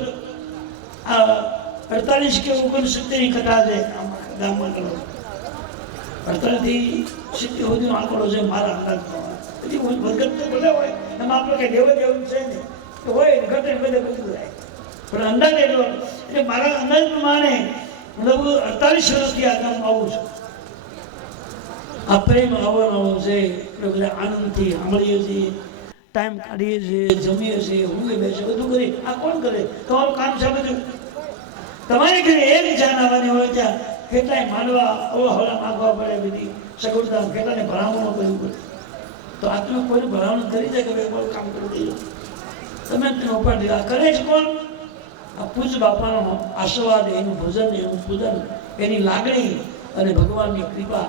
આ 48 કે 69 ની કથા છે ગામમાં કરો. 48 થી 70 સુધીનો આંકડો છે મારા અંદાજ પ્રમાણે. પછી વર્ગત તો બધા હોય, એમાં આપણે કઈ દેવા દેવું છે ને તો હોય ઘટે બધે બધું થાય, પણ અંદાજ એટલો એટલે મારા અંદાજ પ્રમાણે લગભગ 48 વર્ષથી આ ગામમાં આવું છું. આ પ્રેમ આવવાનો છે એટલે બધા આનંદથી સાંભળીએ છીએ, ટાઈમ કાઢીએ છીએ, જમીએ છીએ, ઊંઘી બેસીએ, બધું કરી. આ કોણ કરે? તમારું કામ છે બધું. તમારી ઘરે એક જાન આવવાની હોય ત્યાં કેટલાય માનવા અવહળા માગવા પડે, બધી સગવડતા, કેટલાને ભણાવવાનું કરવું પડે. તો આ તમે કોઈને ભણાવવાનું કરી જાય કે ભાઈ કોઈ કામ કરી દેજો, તમે તેને ઉપાડી આ કરે છે કોણ? આ પૂજ બાપાનો આશીર્વાદ, એનું ભજન, એનું પૂજન, એની લાગણી અને ભગવાનની કૃપા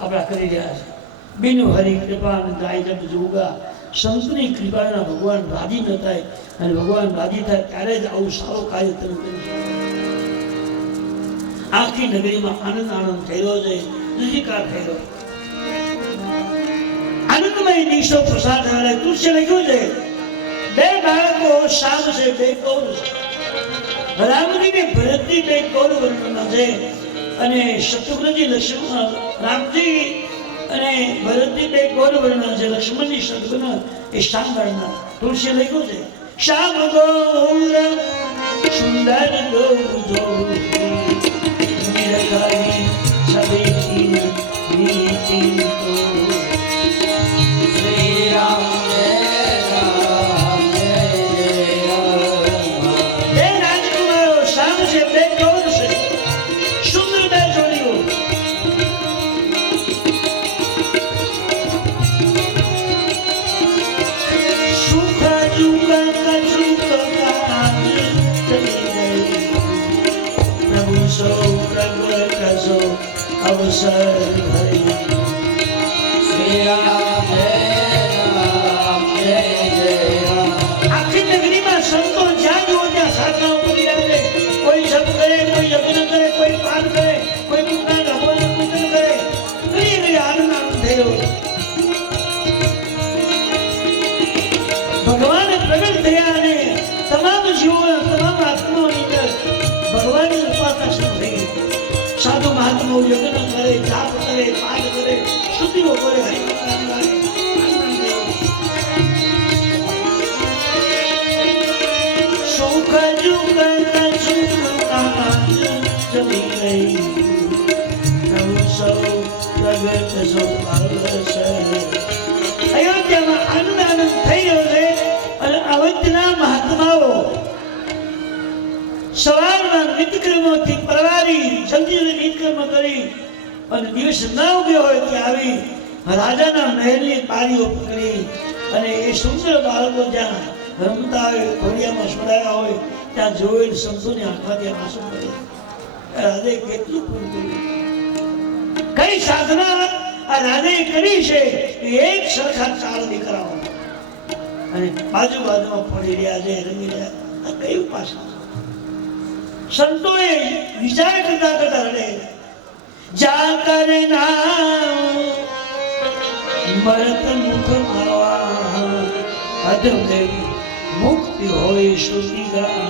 આપણા કરી રહ્યા છે. બિનુ હરી કૃપા અને ગાય જપ જોગા. સંતની કૃપા વિના ભગવાન રાજી ન થાય, અને ભગવાન રાજી થાય ત્યારે જ આવું સારું કાર્ય તમે કરી શકો. આખી નગરીમાં આનંદ આનંદ થયેલો છે, નજીકાર થયેલો. આનંદમય દિવસો પ્રસાર થયેલા. તુલસી લખ્યું છે બે બાળકો શામ છે, બે કૌર છે. રામજી ને ભરતજી બે કૌર વર્ણના છે, અને શત્રુઘ્નજી લક્ષ્મણ, રામજી અને ભરતજી બે કૌર વર્ણના છે, લક્ષ્મણજી શત્રુઘ્ન એ શામ વર્ણના. તુલસી લખ્યું છે શ્યામ ગૌર સુંદર ગૌર જો નિરખાઈ સભી તીન નીતિ તો. શ્રી રામ જય રામ જય રામ. બે રાજકુમારો શામ છે, બે કૌર છે, સુંદર બે જોડીઓ. સુખ દુઃખ કછુક કાજ ચલી ગઈ. પ્રભુ સૌ પ્રગટ સો અવસર ભરી. શ્રી રામ જય રામ જય જય રામ. આખી નગરીમાં સંતો જ્યાં જુઓ ત્યાં સાધનાઓ કરી રહ્યા છે. કોઈ જપ કરે, કોઈ યજ્ઞ કરે, કોઈ પાઠ કરે, કોઈ પોતાના ભગવાનનું પૂજન કરે. ઘણી ઘણી આનંદ આનંદ થઈ રહ્યો છે. ભગવાન પ્રગટ થયા અને તમામ જીવોના, તમામ આત્માઓની અંદર ભગવાનની ઉપાસના શરૂ થઈ ગઈ. સાધુ મહાત્માઓ યજ્ઞ કરે, જાપ કરે, પાઠ કરે, સ્તુતિઓ કરે, હરિભક્તના ગાય. સુખ દુઃખ કછુક કાજ ચલી ગઈ. પ્રભુ સૌ પ્રગટ સો અવસર. અયોધ્યામાં આનંદ આનંદ થઈ રહ્યો છે. અને અવધના મહાત્માઓ સવારમાં નિત્યક્રમોથી પરવારી જલ્દી નિત્યક્રમ કરી અને દિવસ ન ઉગ્યો હોય ત્યાં આવી રાજાના મહેલની બારીઓ પકડી અને એ સુંદર બાળકો જ્યાં રમતા હોય, ઘોડિયામાં છોડાયા હોય ત્યાં જોઈને સંતોની આંખમાંથી આંસુ પડે. રાધે કેટલું પૂરું કર્યું, કઈ સાધના આ રાધે કરી છે. એક સરખા ચાર દીકરાઓ અને બાજુ બાજુમાં પડી રહ્યા છે, રમી રહ્યા. આ કઈ ઉપાસના? સંતોએ વિચાર કરતા કરતા રડે. જા કર નામ મરત મુખ આવા અધમે મુક્તિ હોય શ્રુતિ ગા.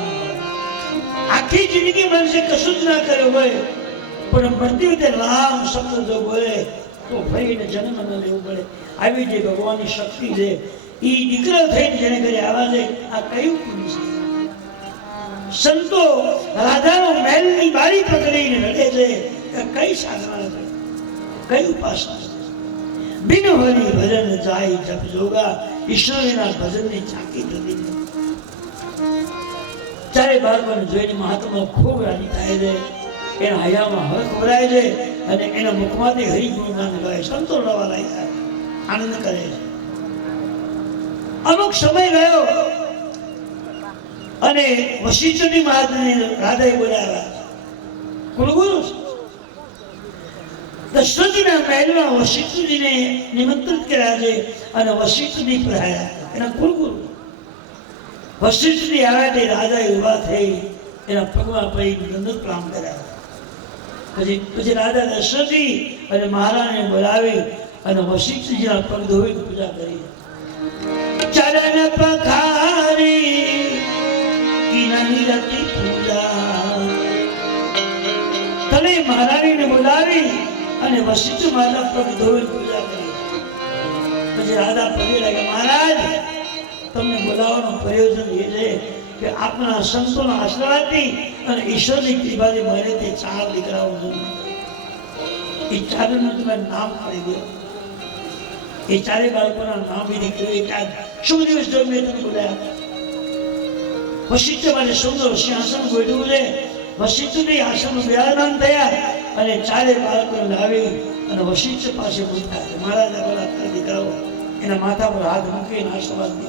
આખી જિંદગી મનસે કશું જ ના કર્યું હોય, પણ મરતી વખતે રામ શબ્દ જો બોલે તો ફરીને જન્મ ન લેવું પડે. આવી જે ભગવાનની શક્તિ છે એ દીકરો થઈને જેને ઘરે આવ્યા છે, આ કયું પુણ્ય છે? સંતો રાધાનો મહેલની બારી પકડીને રડે છે. કઈ સાધના છે, કઈ ઉપાસના છે? બિન હરી ભજન જાય જપ જોગા. ઈશ્વરના ભજનની ઝાંકી થતી છે. ચારે બાળકોને જોઈને મહાત્મા ખૂબ રાજી થાય છે. એના હૈયામાં હર્ષ ભરાય છે અને એના મુખમાંથી હરિગુણગાન ગાય, સંતો રવા લાગ્યા, આનંદ કરે છે. અમુક સમય ગયો અને વશિષ્ઠજી મહારાજને રાધાએ બોલાવ્યા. કુલગુરુ દશરથજીના મહેલમાં વશિષ્ઠજીને નિમંત્રિત કર્યા છે અને વશિષ્ઠજી પધાર્યા, એના કુલગુરુ. વશિષ્ઠજી આવ્યા તે રાજાએ ઉભા થઈ એના પગમાં પડી દંડવત પ્રણામ કર્યા. પછી રાજા દશરથજી અને મહારાજને બોલાવી અને વશિષ્ઠજીના પગ ધોઈને પૂજા કરી. ચરણ પખારી કિનરતી પૂજા. તને મહારાણીને બોલાવી અને વશિષ્ઠ મહારાજ પગ ધોઈને પૂજા કરી. પછી રાજા પગે લાગે, મહારાજ તમને બોલાવવાનું પ્રયોજન એ છે કે આપણા સંતોના આશીર્વાદથી અને ઈશ્વરની કૃપાથી મને તે 4 દીકરાઓ જન્મ. એ 4નું તમે નામ પાડી દો. એ 4 બાળકોના નામ વિધિ કર્યું. શુભ દિવસ જો મેં તમને બોલાયા. વશિષ્ઠ માટે સુંદર સિંહાસન ગોઠવ્યું છે. વશિષ્ઠજી આશ્રમ બિરાજમાન થયા અને 4 બાળકોને લાવી અને વશિષ્ઠ પાસે પૂછતા, મહારાજા બોલા દીકરાઓ એના માથા પર હાથ મૂકીને આશીર્વાદ દે.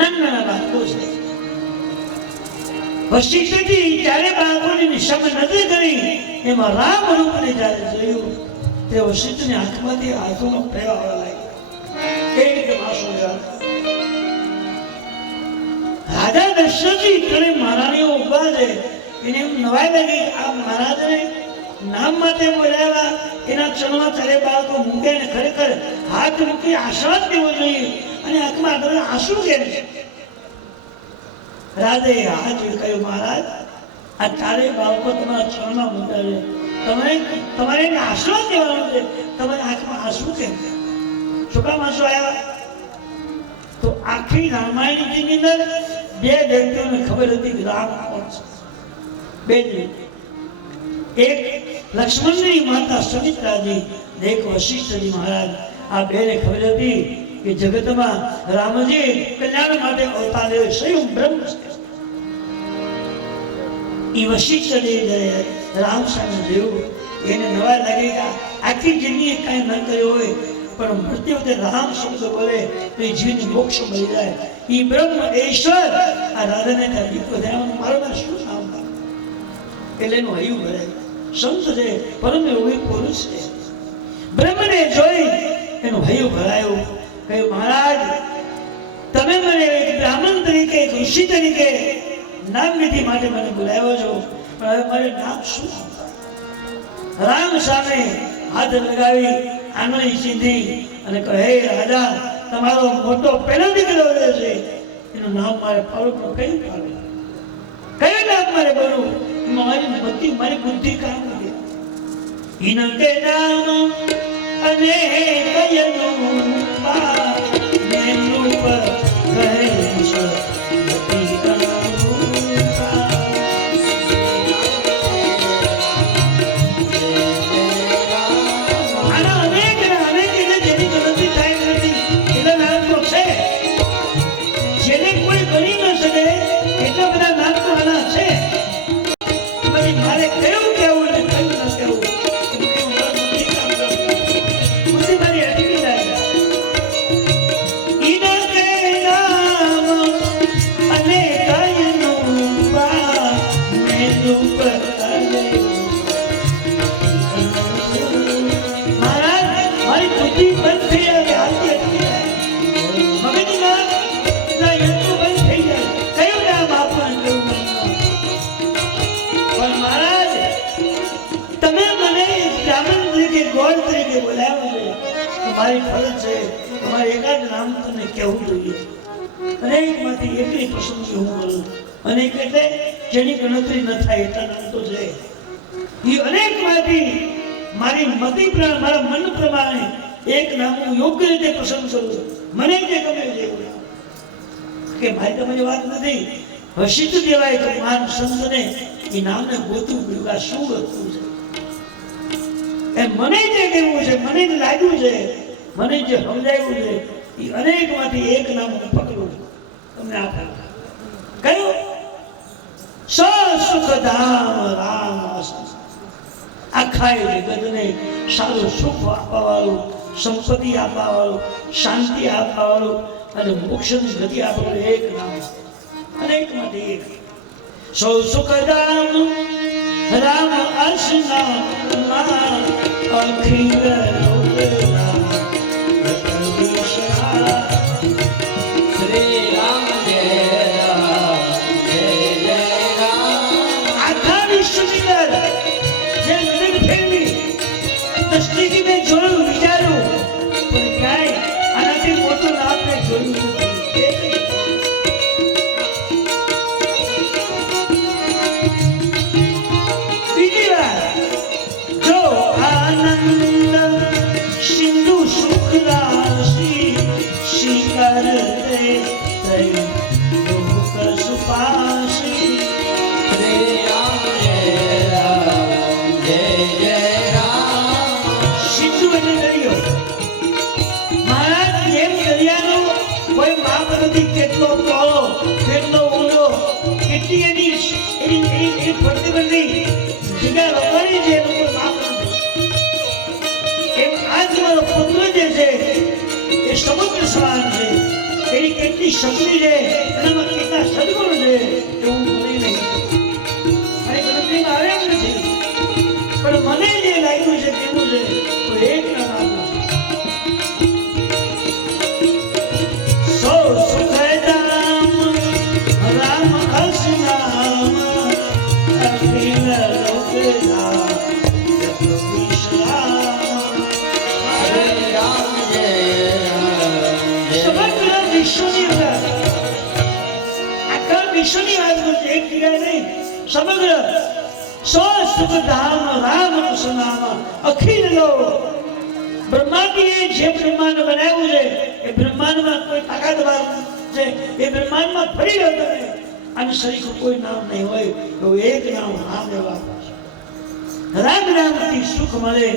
નાના બાળકો છે. વશિષ્ઠજી 4 બાળકોની સામે નજર કરી એમાં રામ રૂપને જ્યારે જોયું તે વશિષ્ઠની આંખમાંથી આંસુનો પ્રવાહ આવવા લાગ્યો. એકદમ આંસુ આવ્યા. રાજા દશરથજી ત્રણેય મહારાણીઓ ઉભા છે. એને એમ નવાઈ લાગી, આ મહારાજને નામ માટે બોલાવ્યા, એના ચરણમાં 4 બાળકો મૂકે અને ખરેખર હાથ મૂકી આશીર્વાદ દેવો જોઈએ અને આંખમાં આંસુ કેમ છે? રાજાએ હાથ કહ્યું, મહારાજ આ 4 બાળકો તમારા ચરણમાં મૂક્યા છે, તમારે એને આશીર્વાદ દેવાનો છે, તમારી આંખમાં આંસુ કેમ છે? શું કામ આંસુ આવ્યા? તો આખી રામાયણની અંદર 2 વ્યક્તિઓને ખબર હતી કે રામ કોણ છે. 2 વ્યક્તિ, એક લક્ષ્મણની માતા સુમિત્રાજી, એક વશિષ્ઠજી મહારાજ. આ 2ને ખબર હતી કે જગતમાં રામજી કલ્યાણ માટે અવતાર લેવો, સ્વયં બ્રહ્મ છે. એ વશિષ્ઠજી રામ સામે જોયું, એને નવા લાગે કે આખી જિંદગી કાંઈ ન કર્યું હોય પણ મૃત્યુ વખતે રામ શબ્દ બોલે તો એ જીવને મોક્ષ મળી જાય. એ બ્રહ્મ ઈશ્વર આ રાધાને મારો શું નામ એટલે એનું હૈયું ભરાય. સંત છે, પરમ યોગી પુરુષ છે. બ્રહ્મને જોઈ એનું હૈયું ભરાયું. કહ્યું, મહારાજ તમે મને એક બ્રાહ્મણ તરીકે, એક ઋષિ તરીકે નામ વિધિ માટે મને બોલાવ્યો છો, પણ હવે મારે નામ શું? રામ સામે હાથ લગાવી આંગળી સીધી અને કહે, હે રાજા, તમારો મોટો પહેલો દીકરો છે, એનું નામ મારે પાડવું, કયું પાડે, કયું નામ મારે બોલવું? મારી બુદ્ધિ કામ નથી. ઇનકે નામ અને કયનું મેનું પર કહે છે મારી ફરજ છે તમારે એકાદ નામ તમને કહેવું જોઈએ. અનેકમાંથી એકની પસંદગી હું કરું. અનેક એટલે જેની ગણતરી ન થાય એટલા નામ તો છે. એ અનેકમાંથી મારી મતિ પ્રમાણે, મારા મન પ્રમાણે એક નામ હું યોગ્ય રીતે પસંદ કરું. મને જે ગમે છે એવું નામ. કે ભાઈ તમારી વાત નથી. વશિષ્ઠ કહેવાય તો મહાન સંતને એ નામને ગોતવું પડ્યું, આ શું ગોતવું છે? એમ મને જે કહેવું છે, મને જે લાગ્યું છે, મને જે સમજાયું છે, એ અનેકમાંથી એક નામ હું પકડું છું. તમને આપો કયું? સુખધામ રામ. આખા જગતને સારું સુખ આપવાવાળું, સંપત્તિ આપવાવાળું, શાંતિ આપવાવાળું અને મોક્ષની ગતિ આપવાનું એક નામ, અનેકમાંથી એક. સૌ સુખદામ રામ અસનામાં અખિલ લોકના શ્રી રામ જય રામ જય જય રામ. આખા વિશ્વની અંદર જે નજર ફેરવી દ્રષ્ટિથી મેં જોયું, વિચાર્યું, પણ ક્યાંય આનાથી મોટું લાભ મેં જોયું નથી. બીજી વાત, જો આનંદ સિંધુ સુખ રાશિ શિખર થઈ દુઃખ સુપાશી. શ્રી રામ જય રામ જય જય રામ. સિંધુ એટલે દરિયો. મહારાજ જેમ દરિયાનો કોઈ માપ નથી, કેટલો પહોળો, કેટલો ઊંડો, કેટલી એની ફરતી બધી જગ્યા રોકવાની છે, એનું કોઈ માપ નથી. એમ આ તમારો પુત્ર જે છે એ સમુદ્ર સમાન છે. એની કેટલી શક્તિ છે, એનામાં કેટલા સદગુણ છે, એવું મને નહીં, મારી ગણતરીમાં આવે એમ નથી. પણ મને જે લાગ્યું છે તેનું છે તો એક નામ નથી. સૌ સુખદામ રામ અસનામ અખિલ લોકના જગદીશ્વરામ. શ્રી રામ જય રામ જય. સમગ્ર વિશ્વની અંદર આખા વિશ્વની વાત કરશે, એક જગ્યાએ નહીં, સમગ્ર સો સુખધામ રામ અસનામ અખિલ લોક. બ્રહ્માંડીએ જે બ્રહ્માંડ બનાવ્યું છે એ બ્રહ્માંડમાં કોઈ તાકાતવાર છે, એ બ્રહ્માંડમાં ફરી રહ્યો તમે અને શરીર કોઈ નામ નહીં હોય એવું એક નામ રામ એવા છે. રામ નામથી સુખ મળે,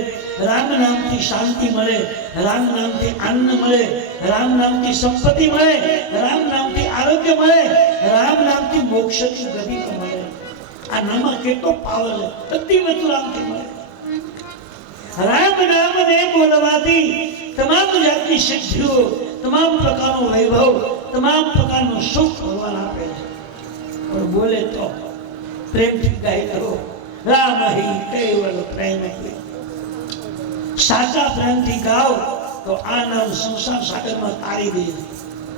રામ નામથી શાંતિ મળે, રામ નામથી આનંદ મળે, રામ નામથી સંપત્તિ મળે, રામ નામથી આરોગ્ય મળે, રામ નામથી મોક્ષની ગતિ મળે. આ નામમાં કેટલો પાવર છે, બધી વસ્તુ રામથી મળે. રામ નામને બોલવાથી તમામ જાતની સિદ્ધિઓ, તમામ પ્રકારનો વૈભવ, તમામ પ્રકારનું સુખ ભગવાન આપે છે. પણ બોલે તો પ્રેમથી ગાઈ કરો, રામ હિ કેવલ પ્રેમ હિ. સાચા પ્રેમથી ગાઓ તો આ નામ સંસાર સાગરમાં તારી દે.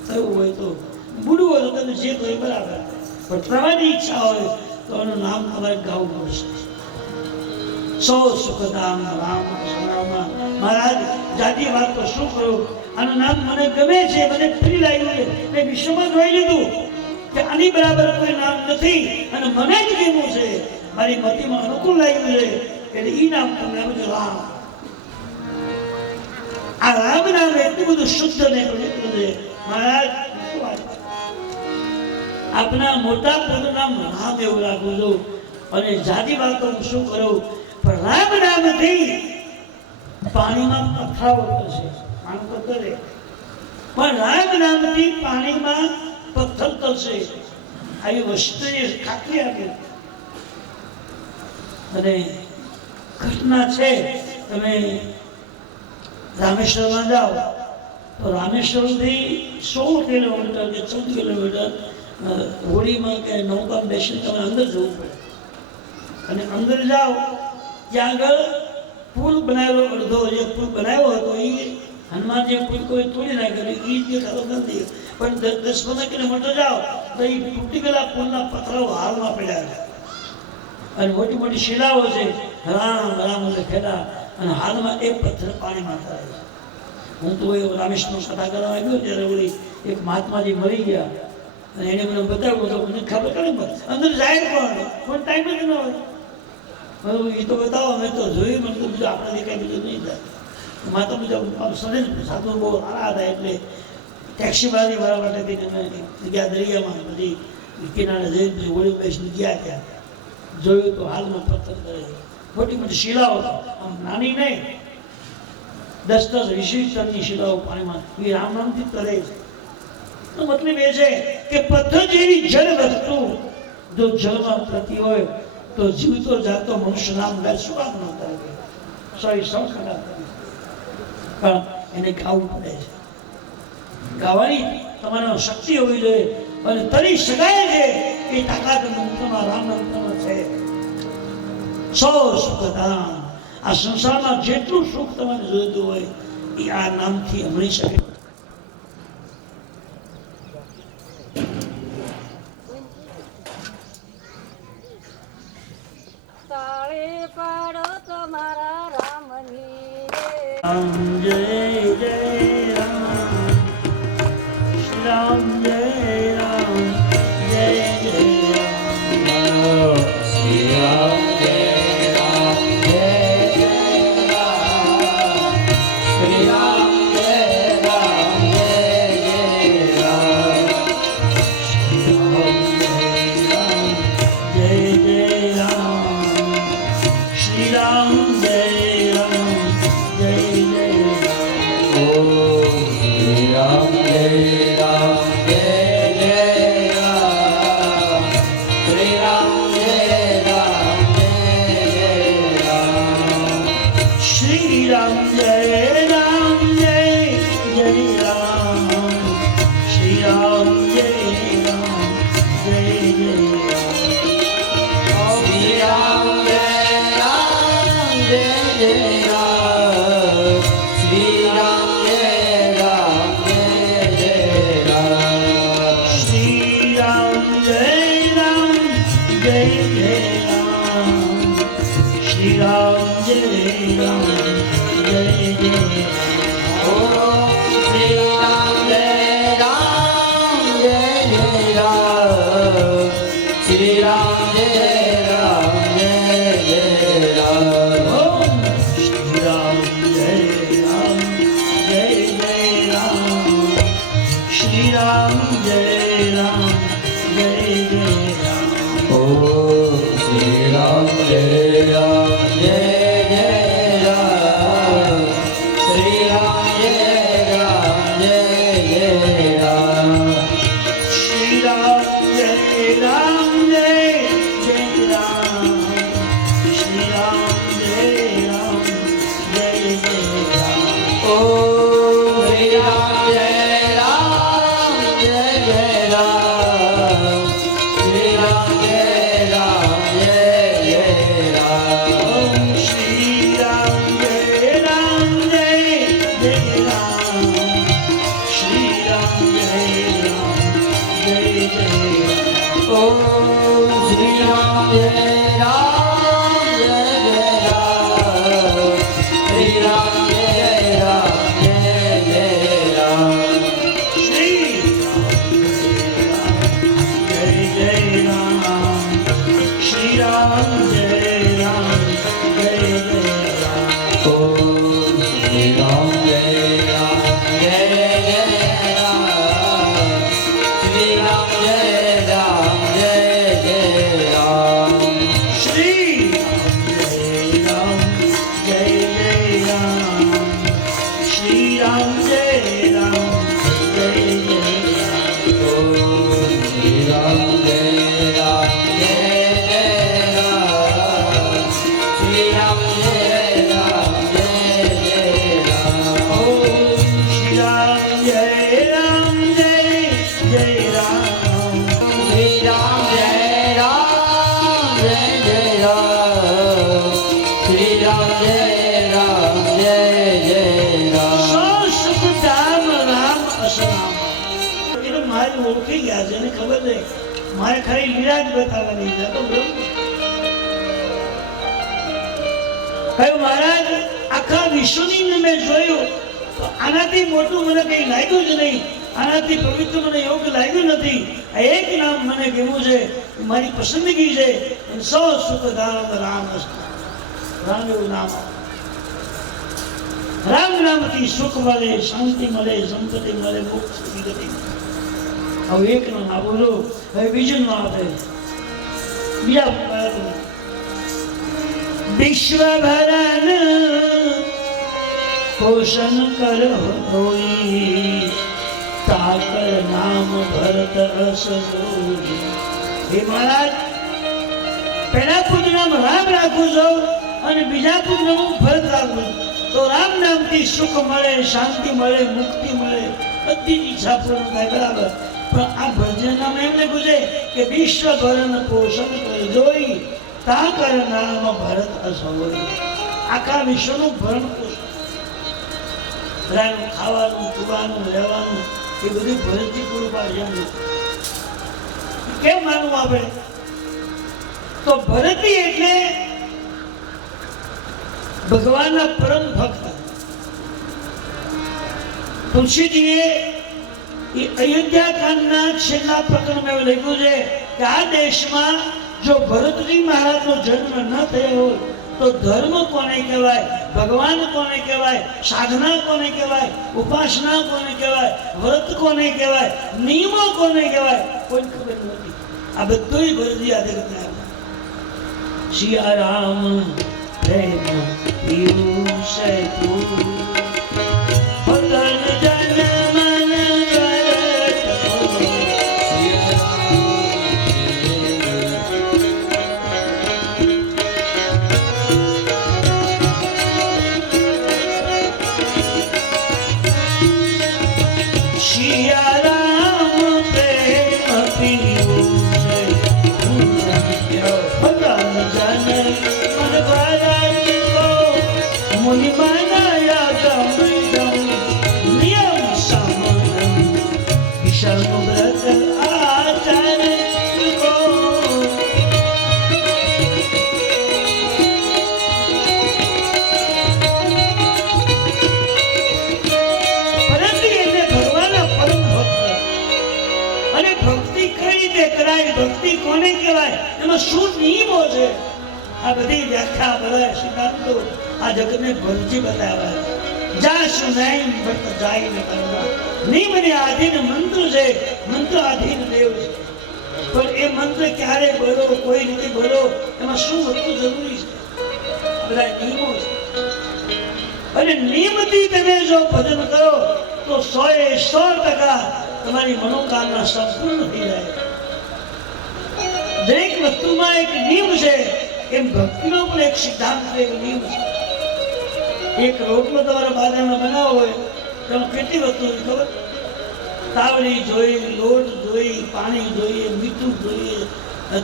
થયું હોય તો બુડવું હોય તો તમે જે કોઈ બરાબર, પણ પ્રવાહની ઈચ્છા હોય તો એનું નામ તમારે ગાવું પડશે. સૌ સુખધામ રામ અસનામ. મહારાજ જાતિ વાત તો શું કરું, આનું નામ મને ગમે છે, મને પ્રિય લાગ્યું છે, મેં વિશ્વમાં જોઈ લીધું કે આની બરાબર કોઈ નામ નથી અને મને જ ગમ્યું છે, મારી મતિમાં અનુકૂળ લાગ્યું છે, એટલે ઈ નામ તમને આપું છું, રામ. આ રામ નામ એટલું બધું શુદ્ધ ને પવિત્ર છે. મહારાજ શું વાત, આપના મોટા પદનું નામ રામ એવું રાખું છું અને જાતિ વાત તો હું શું કરું, પણ રામ નામથી પાણીમાં પથરાવો થશે, પાણી તો કરે, પણ રામ નામથી પાણીમાં પથ્થર થશે. આવી વસ્તુની ખાતરી આપી. અને ઘટના છે, તમે રામેશ્વરમાં જાઓ તો રામેશ્વરથી 16 કિલોમીટર કે 14 કિલોમીટર હોડીમાં કે નૌકામાં બેસીને તમે અંદર જવું પડે. અને અંદર જાઓ ત્યાં આગળ પુલ બનાવેલો, અડધો જે પુલ બનાવ્યો હતો એ હનુમાનજી પુલ કોઈ તોડી નાખ્યો, એ જે ખરો નથી. પણ 10-15 કિલોમીટર જાઓ તો એ તૂટી ગયેલા પુલના પથ્થરો હાલમાં પડ્યા છે અને મોટી મોટી શિલાઓ છે, રામ રામ લખેલા, અને હાલમાં એક પથ્થર પાણીમાં તરાય છે. હું તો એ રામેશ્વર કથા કરવા આવ્યો ત્યારે ઓલી એક મહાત્માજી મરી ગયા અને એને મને બતાવ્યું તો મને ખબર પડી અંદર જાય પણ ટાઈમ જ ન હોય. એ તો બતાવો, મેં તો જોયું, મને તો બીજું આપણે દેખાય બીજું નહીં થાય. માતા બીજા સડે સાધુ બહુ સારા હતા એટલે ટેક્સી વાળી મારા માટેથી અમે ગયા દરિયામાં બધી કિનારે જઈને હોળી બેસીને ગયા ત્યાં જોયું તો હાલમાં પથ્થર કરે, મોટી મોટી શિલાઓ, આમ નાની નહીં, 10-10, 20 ટનની શિલાઓ પાણીમાં એ રામ નામથી તરે છે. મતલબ એ છે કે પથ્થર જેવી જળ વસ્તુ જો જળમાં તરતી હોય તો જીવતો જાગતો મનુષ્ય નામ લે શું કામ ન કરે. 100 કલાક પણ એને ગાવું પડે છે. ગાવાની તમારામાં શક્તિ હોવી જોઈએ અને તરી શકાય છે એ તાકાત મંત્રમાં રામ મંત્રમાં છે. 100 સુખધામ. આ સંસારમાં જેટલું સુખ તમારે જોઈતું હોય એ આ નામથી મળી શકે. તાળે પાડો તમારા રામની રે. રામ જય જય રામ, શ્રી રામ જય રામ, જય જય રામ. શ્રી રામ જય રામ, જય જય રામ. શ્રી રામ જય રામ, જય જય રામ. જય જય રામ, શ્રી રામ જય રામ, જય જય રામ. ઓ શ્રી રામ જય રામ, જય જય રામ. શ્રી રામ જય રામ, જય જય રામ. શ્રી રામ જય રામ, જય જય રામ, શ્રી રામ જય રામ, જય જય રામ. શ્રી રામ જય રામ, જય જય રામ. શ્રી રામ જય રામ, જય જય રામ. શ્રી રામ જય રામ, જય જય રામ, શ્રી રામ જય રામ, જય જય રામ. ઓ શ્રી રામ જય રામ, જય જય રામ. શ્રી રામ જય રામ, જય જય રામ. ઓમ શ્રી રામ જય રામ, જય જય રામ, શ્રી રામ જય રામ, જય જય રામ. ઓ શ્રી રામ જય રામ, જય જય રામ. શ્રી રામ જય રામ, જય જય રામ. શ્રી રામ જય રામ, જય જય રામ, શ્રી રામ જય રામ, જય જય રામ. ઓ શ્રી રામ જય રામ, જય જય રામ. શ્રી રામ જય રામ, જય જય રામ. ઓમ શ્રી રામ જય રામ, જય જય રામ, શ્રી રામ જય રામ, જય જય રામ. ઓ શ્રી રામ જય રામ, જય જય રામ. શ્રી રામ જય રામ, જય જય રામ. શ્રી રામ જય રામ, જય જય રામ, શ્રી રામ જય રામ, જય જય રામ. ઓ શ્રી રામ જય રામ, જય જય રામ. શ્રી રામ જય રામ, જય જય રામ. શ્રી રામ જય રામ, શ્રી રામ જય રામ, જય જય રામ. ઓ શ્રી રામ જય રામ, જય જય રામ. શ્રી રામ જય રામ, જય જય રામ. ઓમ શ્રી રામ જય રામ, જય જય રામ. શ્રી રામ જય રામ, જય જય રામ. શ્રી રામ જય રામ, જય જય રામ. સો સુખધામ રામ અસરામ. એટલે મારે ઓળખી ગયા છે, એને ખબર છે મારે ખરી લીલા જ બતાવવાની છે. તો બ્રહ્મ કયું મહારાજ આખા વિશ્વની અંદર મેં જોયું તો આનાથી મોટું મને કંઈ લાગ્યું જ નહીં, આનાથી પવિત્ર મને યોગ્ય લાગ્યું નથી. આ એક નામ મને ગમ્યું છે, મારી પસંદગી છે. સો સુખધામ રામ અસરામ. રામ એવું નામ. રામ નામથી સુખ મળે, શાંતિ મળે, સંપત્તિ મળે, મોક્ષ વિગતિ. હવે એક નો ના બોલો, હવે બીજું નો આપે. બીજા વિશ્વભરન પોષણ કર હોઈ, તાકર નામ ભરત અસરોઈ. હે મહારાજ, પહેલા પૂજ્ય નામ રામ રાખું છું અને બીજા પુત્રનું ભરત રાખવું તો રામ નામથી સુખ મળે, શાંતિ મળે, મુક્તિ મળે, બધી જ ઈચ્છા પૂર્ણ થાય. બરાબર. પણ આ ભરતના નામ એમ લખ્યું છે કે વિશ્વ ભરણ પોષણ કરે જોઈ તા કરનારામાં ભરત અસોય. આખા વિશ્વનું ભરણ પોષણ, બધાનું ખાવાનું, પીવાનું, રહેવાનું એ બધું ભરતથી પૂરું પાડે. કેમ માનવું આપણે? તો ભરતી એટલે ભગવાનના પરમ ભક્ત. તુલસીજીએ એ અયોધ્યા કાંડના છેલ્લા પ્રકરણમાં એવું લખ્યું છે કે આ દેશમાં જો ભરતજી મહારાજનો જન્મ ન થયો હોય તો ધર્મ કોને કહેવાય, ભગવાન કોને કહેવાય, સાધના કોને કહેવાય, ઉપાસના કોને કહેવાય, વ્રત કોને કહેવાય, નિયમો કોને કહેવાય, કોઈ ખબર નથી. આ બધું ભરતજી આ જગતને આપ્યું. સિયા રામ પ્રેમ પિયુષ તું પતન જન મન સિયા રામ પ્રેમ પિયુષ પતન જન મન મુનિ માનાયા ગમ નિયમ સમન ઈશ્વરનો વ્રત આચર કો. પરંતુ એટલે ભગવાનના પરમ ભક્ત. અને ભક્તિ કઈ રીતે કરાય, ભક્તિ કોને કહેવાય, એમાં શું નિયમો છે, આ બધી વ્યાખ્યા બધા સિદ્ધાંતો આ જગતને ભરતજી બતાવ્યા. જા સુનાઈ ભક્ત જાય ને કરવા. નિયમને આધીન મંત્ર છે, મંત્ર આધીન દેવ છે. પણ એ મંત્ર ક્યારે બોલો, કોઈ રીતે બોલો, એમાં શું વસ્તુ જરૂરી છે, બધા નિયમો છે. અને નિયમથી તમે જો ભજન કરો તો 100% તમારી મનોકામના સંપૂર્ણ થઈ જાય. દરેક વસ્તુમાં એક નિયમ છે, એમ ભક્તિનો પણ એક સિદ્ધાંત છે, એક નિયમ છે. એક રોટલો તમારા બાજરાનો બનાવો હોય તો કેટલી વસ્તુ ખબર? તાવડી જોઈએ, લોટ જોઈએ, પાણી જોઈએ, મીઠું જોઈએ,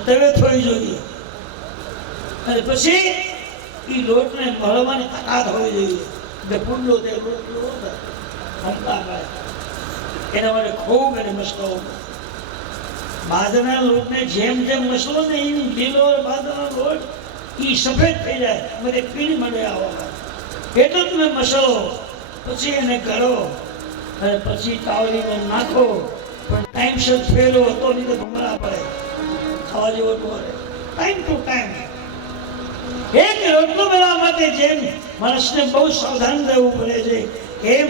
તવે થોડી જોઈએ, અને પછી એ લોટને મળવાની તાકાત હોવી જોઈએ. પુંડલો તે રોટલો એના માટે ખૂબ એને મસલો. બાજરાના લોટને જેમ જેમ મસલો ને એમ લીલો બાજરાનો લોટ એ સફેદ થઈ જાય, મને પીળી મળે આવવા. એટલો તમે મસલો પછી એને કરો અને પછી તાવડીમાં નાખો, પણ ટાઈમસર ફેરવો તો નહીં તો ભમરા પડે, ખાવા જેવો તો પડે. ટાઈમ ટુ ટાઈમ એક રોટલો બનાવવા માટે જેમ માણસને બહુ સાવધાન રહેવું પડે છે, એમ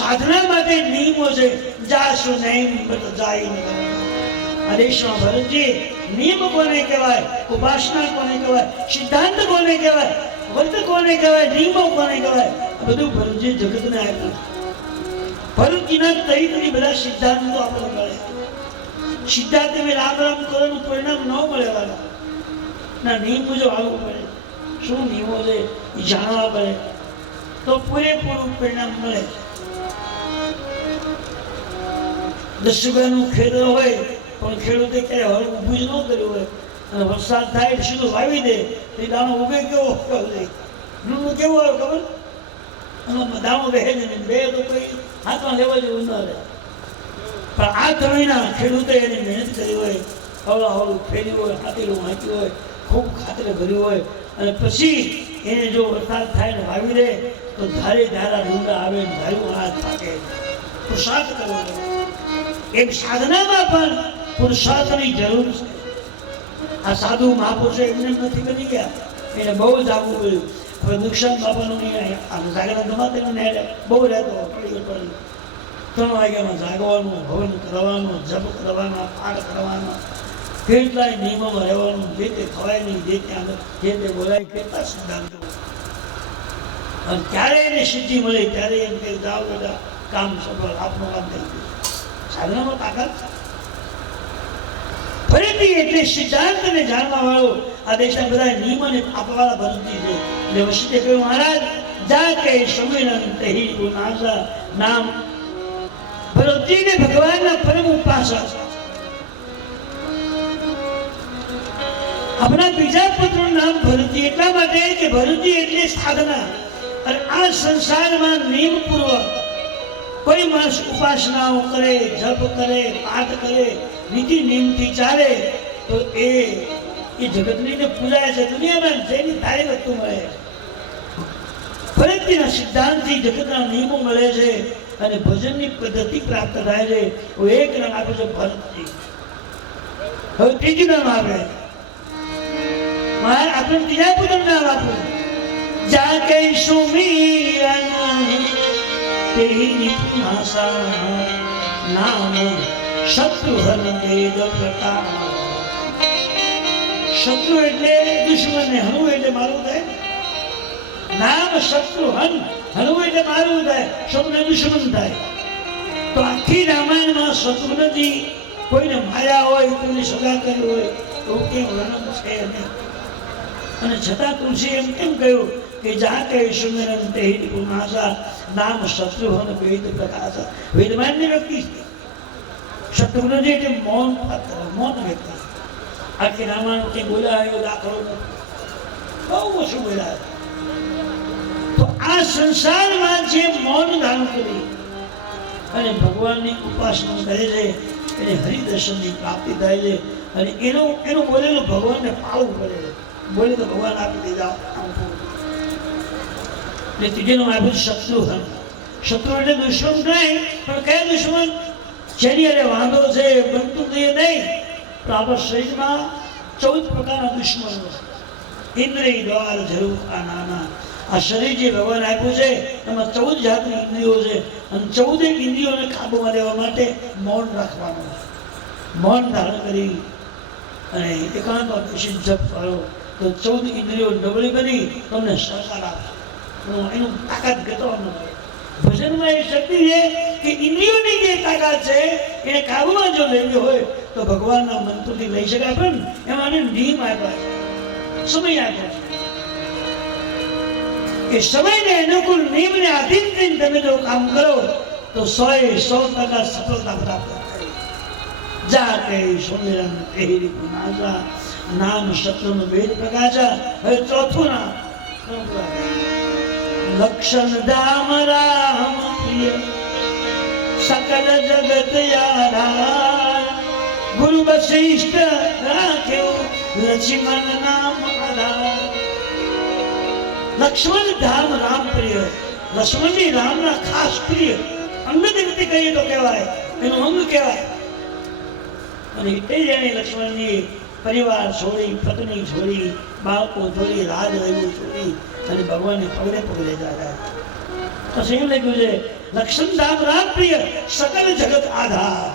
સાધના માટે નિયમો છે. જાશુ નહીં બટ જાય નહીં. આ દેશમાં ભરતજી નિયમ કોને કહેવાય, ઉપાસના કોને કહેવાય, સિદ્ધાંત કોને કહેવાય, વ્રત કોને કહેવાય, નિયમો કોને કહેવાય, આ બધું ભરતજી જગતને આપ્યું. ભરતજીના તરીકેથી બધા સિદ્ધાંતો આપણને મળે. સિદ્ધાંત મેં રામ રામ કરવાનું પરિણામ ન મળે વાળા ના, નિયમ મુજબ આવવું પડે. શું નિયમો છે એ જાણવા પડે તો પૂરેપૂરું પરિણામ મળે. 10 રૂપિયાનું ખેતર હોય પણ ખેડૂતે ક્યારે હળ ઊભું જ ન કર્યું હોય અને વરસાદ થાય સીધું વાવી દે, એ દાણો ઉગે કેવો ડૂનું કેવું આવે ખબર? એમાં દાણો રહે જ નહીં, બે તો કોઈ હાથમાં લેવા જેવું ન રહે. પણ આ ત્રણેયના ખેડૂતે એની મહેનત કરી હોય, હળું ફેર્યું હોય, ખાતેલું વાંચ્યું હોય, ખૂબ ખાતરે ભર્યું હોય, અને પછી એને જો વરસાદ થાય ને વાવી દે તો ધારે ધારા ડુંડા આવે ને ધાર્યું હાથ પાકે. પુરુષાર્થ કરવો પડે. એમ સાધનામાં પણ પુરુષાર્થની જરૂર છે. આ સાધુ મહાપુરુષો એમને નથી બની ગયા, એને બહુ જાગવું પડ્યું. હવે દુષ્યંત બાપાનું જાગરણ ગમાતે બહુ રહેતો, 3 વાગ્યામાં જાગવાનું, હવન કરવાનું, જપ કરવાના, પાઠ કરવાના, કેટલાય નિયમોમાં રહેવાનું, જે તે ખવાય નહીં, જે ત્યાં જે તે બોલાય, કેટલા સિદ્ધાંતો. અને ત્યારે એને સિદ્ધિ મળી ત્યારે એમ કે જાઓ બેટા કામ સફળ, આપનું કામ થઈ ગયું. સાધનામાં તાકાત. ફરીથી એટલે સિદ્ધાંતને જાણવા વાળો આ દેશના બધા નિયમોને આપવાવાળા ભરતજી છે. એટલે વશિષ્ઠે કહ્યું મહારાજ જા કે સુમિરન તેહી ગુનાસા નામ ભરતજીને ભગવાનના પરમ ઉપાસક. આપણા બીજા પુત્રનું નામ ભરતજી એટલા માટે કે ભરતજી એટલે સાધના. અને આ સંસારમાં નિયમપૂર્વક કોઈ માણસ ઉપાસનાઓ કરે, જપ કરે, પાઠ કરે, નીતિ નિયમથી ચાલે તો એ જગતની પૂજાય છે. દુનિયામાં જેની તારી વસ્તુ મળે, ભરતજીના સિદ્ધાંતથી જગતના નિયમો મળે છે અને ભજનની પદ્ધતિ પ્રાપ્ત થાય છે. એક નામ આપ્યું છે ભરતજી. હવે ત્રીજું નામ આપે આપણે ત્રીજા પુત્રનું નામ આપ્યું જા કે સુમિરન તેહી પુનાસા નામ શત્રુહન વેદ પ્રકાર. શત્રુ એટલે દુશ્મન ને હનુ એટલે મારું થાય. નામ શત્રુહન હનુ એટલે મારું થાય, શત્રુ દુશ્મન થાય. તો આખી રામાયણમાં શત્રુ નથી. કોઈને માયા હોય, કોઈને સગા કરી હોય એવું કેમ વર્ણન છે નહીં. અને છતાં તુલસી એમ કેમ કહ્યું કે જા કે સુમિરન તેહી પુનાસા નામ શત્રુહન વેદ પ્રકાશ. વેદમાન્ય વ્યક્તિ છે. શત્રુઘ્ન એટલે મૌન પાત્ર, મૌન વ્યક્તિ. આખી રામાયણ કે બોલ્યા એવો દાખલો નથી, બહુ ઓછું બોલ્યા. તો આ સંસારમાં જે મૌન ધારણ કરી અને ભગવાનની ઉપાસના કરે છે એને હરિદર્શનની પ્રાપ્તિ થાય છે. અને એનું બોલેલું ભગવાનને પાળવું પડે છે. બોલે તો ભગવાન આપી દીધા. એટલે ત્રીજું આપ્યું શત્રુહન. શત્રુ એટલે દુશ્મન નહીં, પણ કયા દુશ્મન? જેની અરે વાંધો છે, બનતું નહીં. તો આપણા શરીરમાં 14 પ્રકારના દુશ્મનો છે. ઇન્દ્રિય દ્વાર જરૂર આ નાના. આ શરીર જે ભગવાન આપ્યું છે એમાં 14 જાતની ઇન્દ્રિયો છે. અને 14 ઇન્દ્રિયોને કાબુમાં લેવા માટે મૌન રાખવાનું. મૌન ધારણ કરી અને એકાંત બેસી જપ કરો તો 14 ઇન્દ્રિયો ડબલી બની તમને સહકાર આપશે. એનું તાકાત ઘટવાનું. ભજનમાં એ શક્તિ છે કે ઇન્દ્રિયોની જે તાકાત છે એને કાબુમાં જો લેવી હોય તો ભગવાનના મંત્રથી લઈ શકાય. પણ એમાં નિયમ આપ્યા છે, સમય આપ્યા છે. એ સમયને અનુકૂળ નિયમને આધીન થઈને તમે જો કામ કરો તો 100% સફળતા પ્રાપ્ત થાય. જા કે સુમિરન તેહી પુનાસા નામ શત્રુન વેદ પ્રકાશા. હવે ચોથું નામ લક્ષણ ધામ રામ પ્રિય સકલ જગત આધાર. ગુરુ વશિષ્ઠ રાખ્યો લક્ષ્મણ નામ આધાર. લક્ષ્મણ ધામ રામ પ્રિય. લક્ષ્મણની રામના ખાસ પ્રિય અંગ વ્યક્તિ કહીએ તો કહેવાય, એનું અંગ કહેવાય. અને તે જાણે લક્ષ્મણની પરિવાર છોડી, પત્ની છોડી, બાળકો છોડી, રાજ રહ્યું છોડી અને ભગવાનને પગલે પગલે જાય. પછી એમ લખ્યું છે લક્ષ્મણ ધામ રામ પ્રિય સકલ જગત આધાર.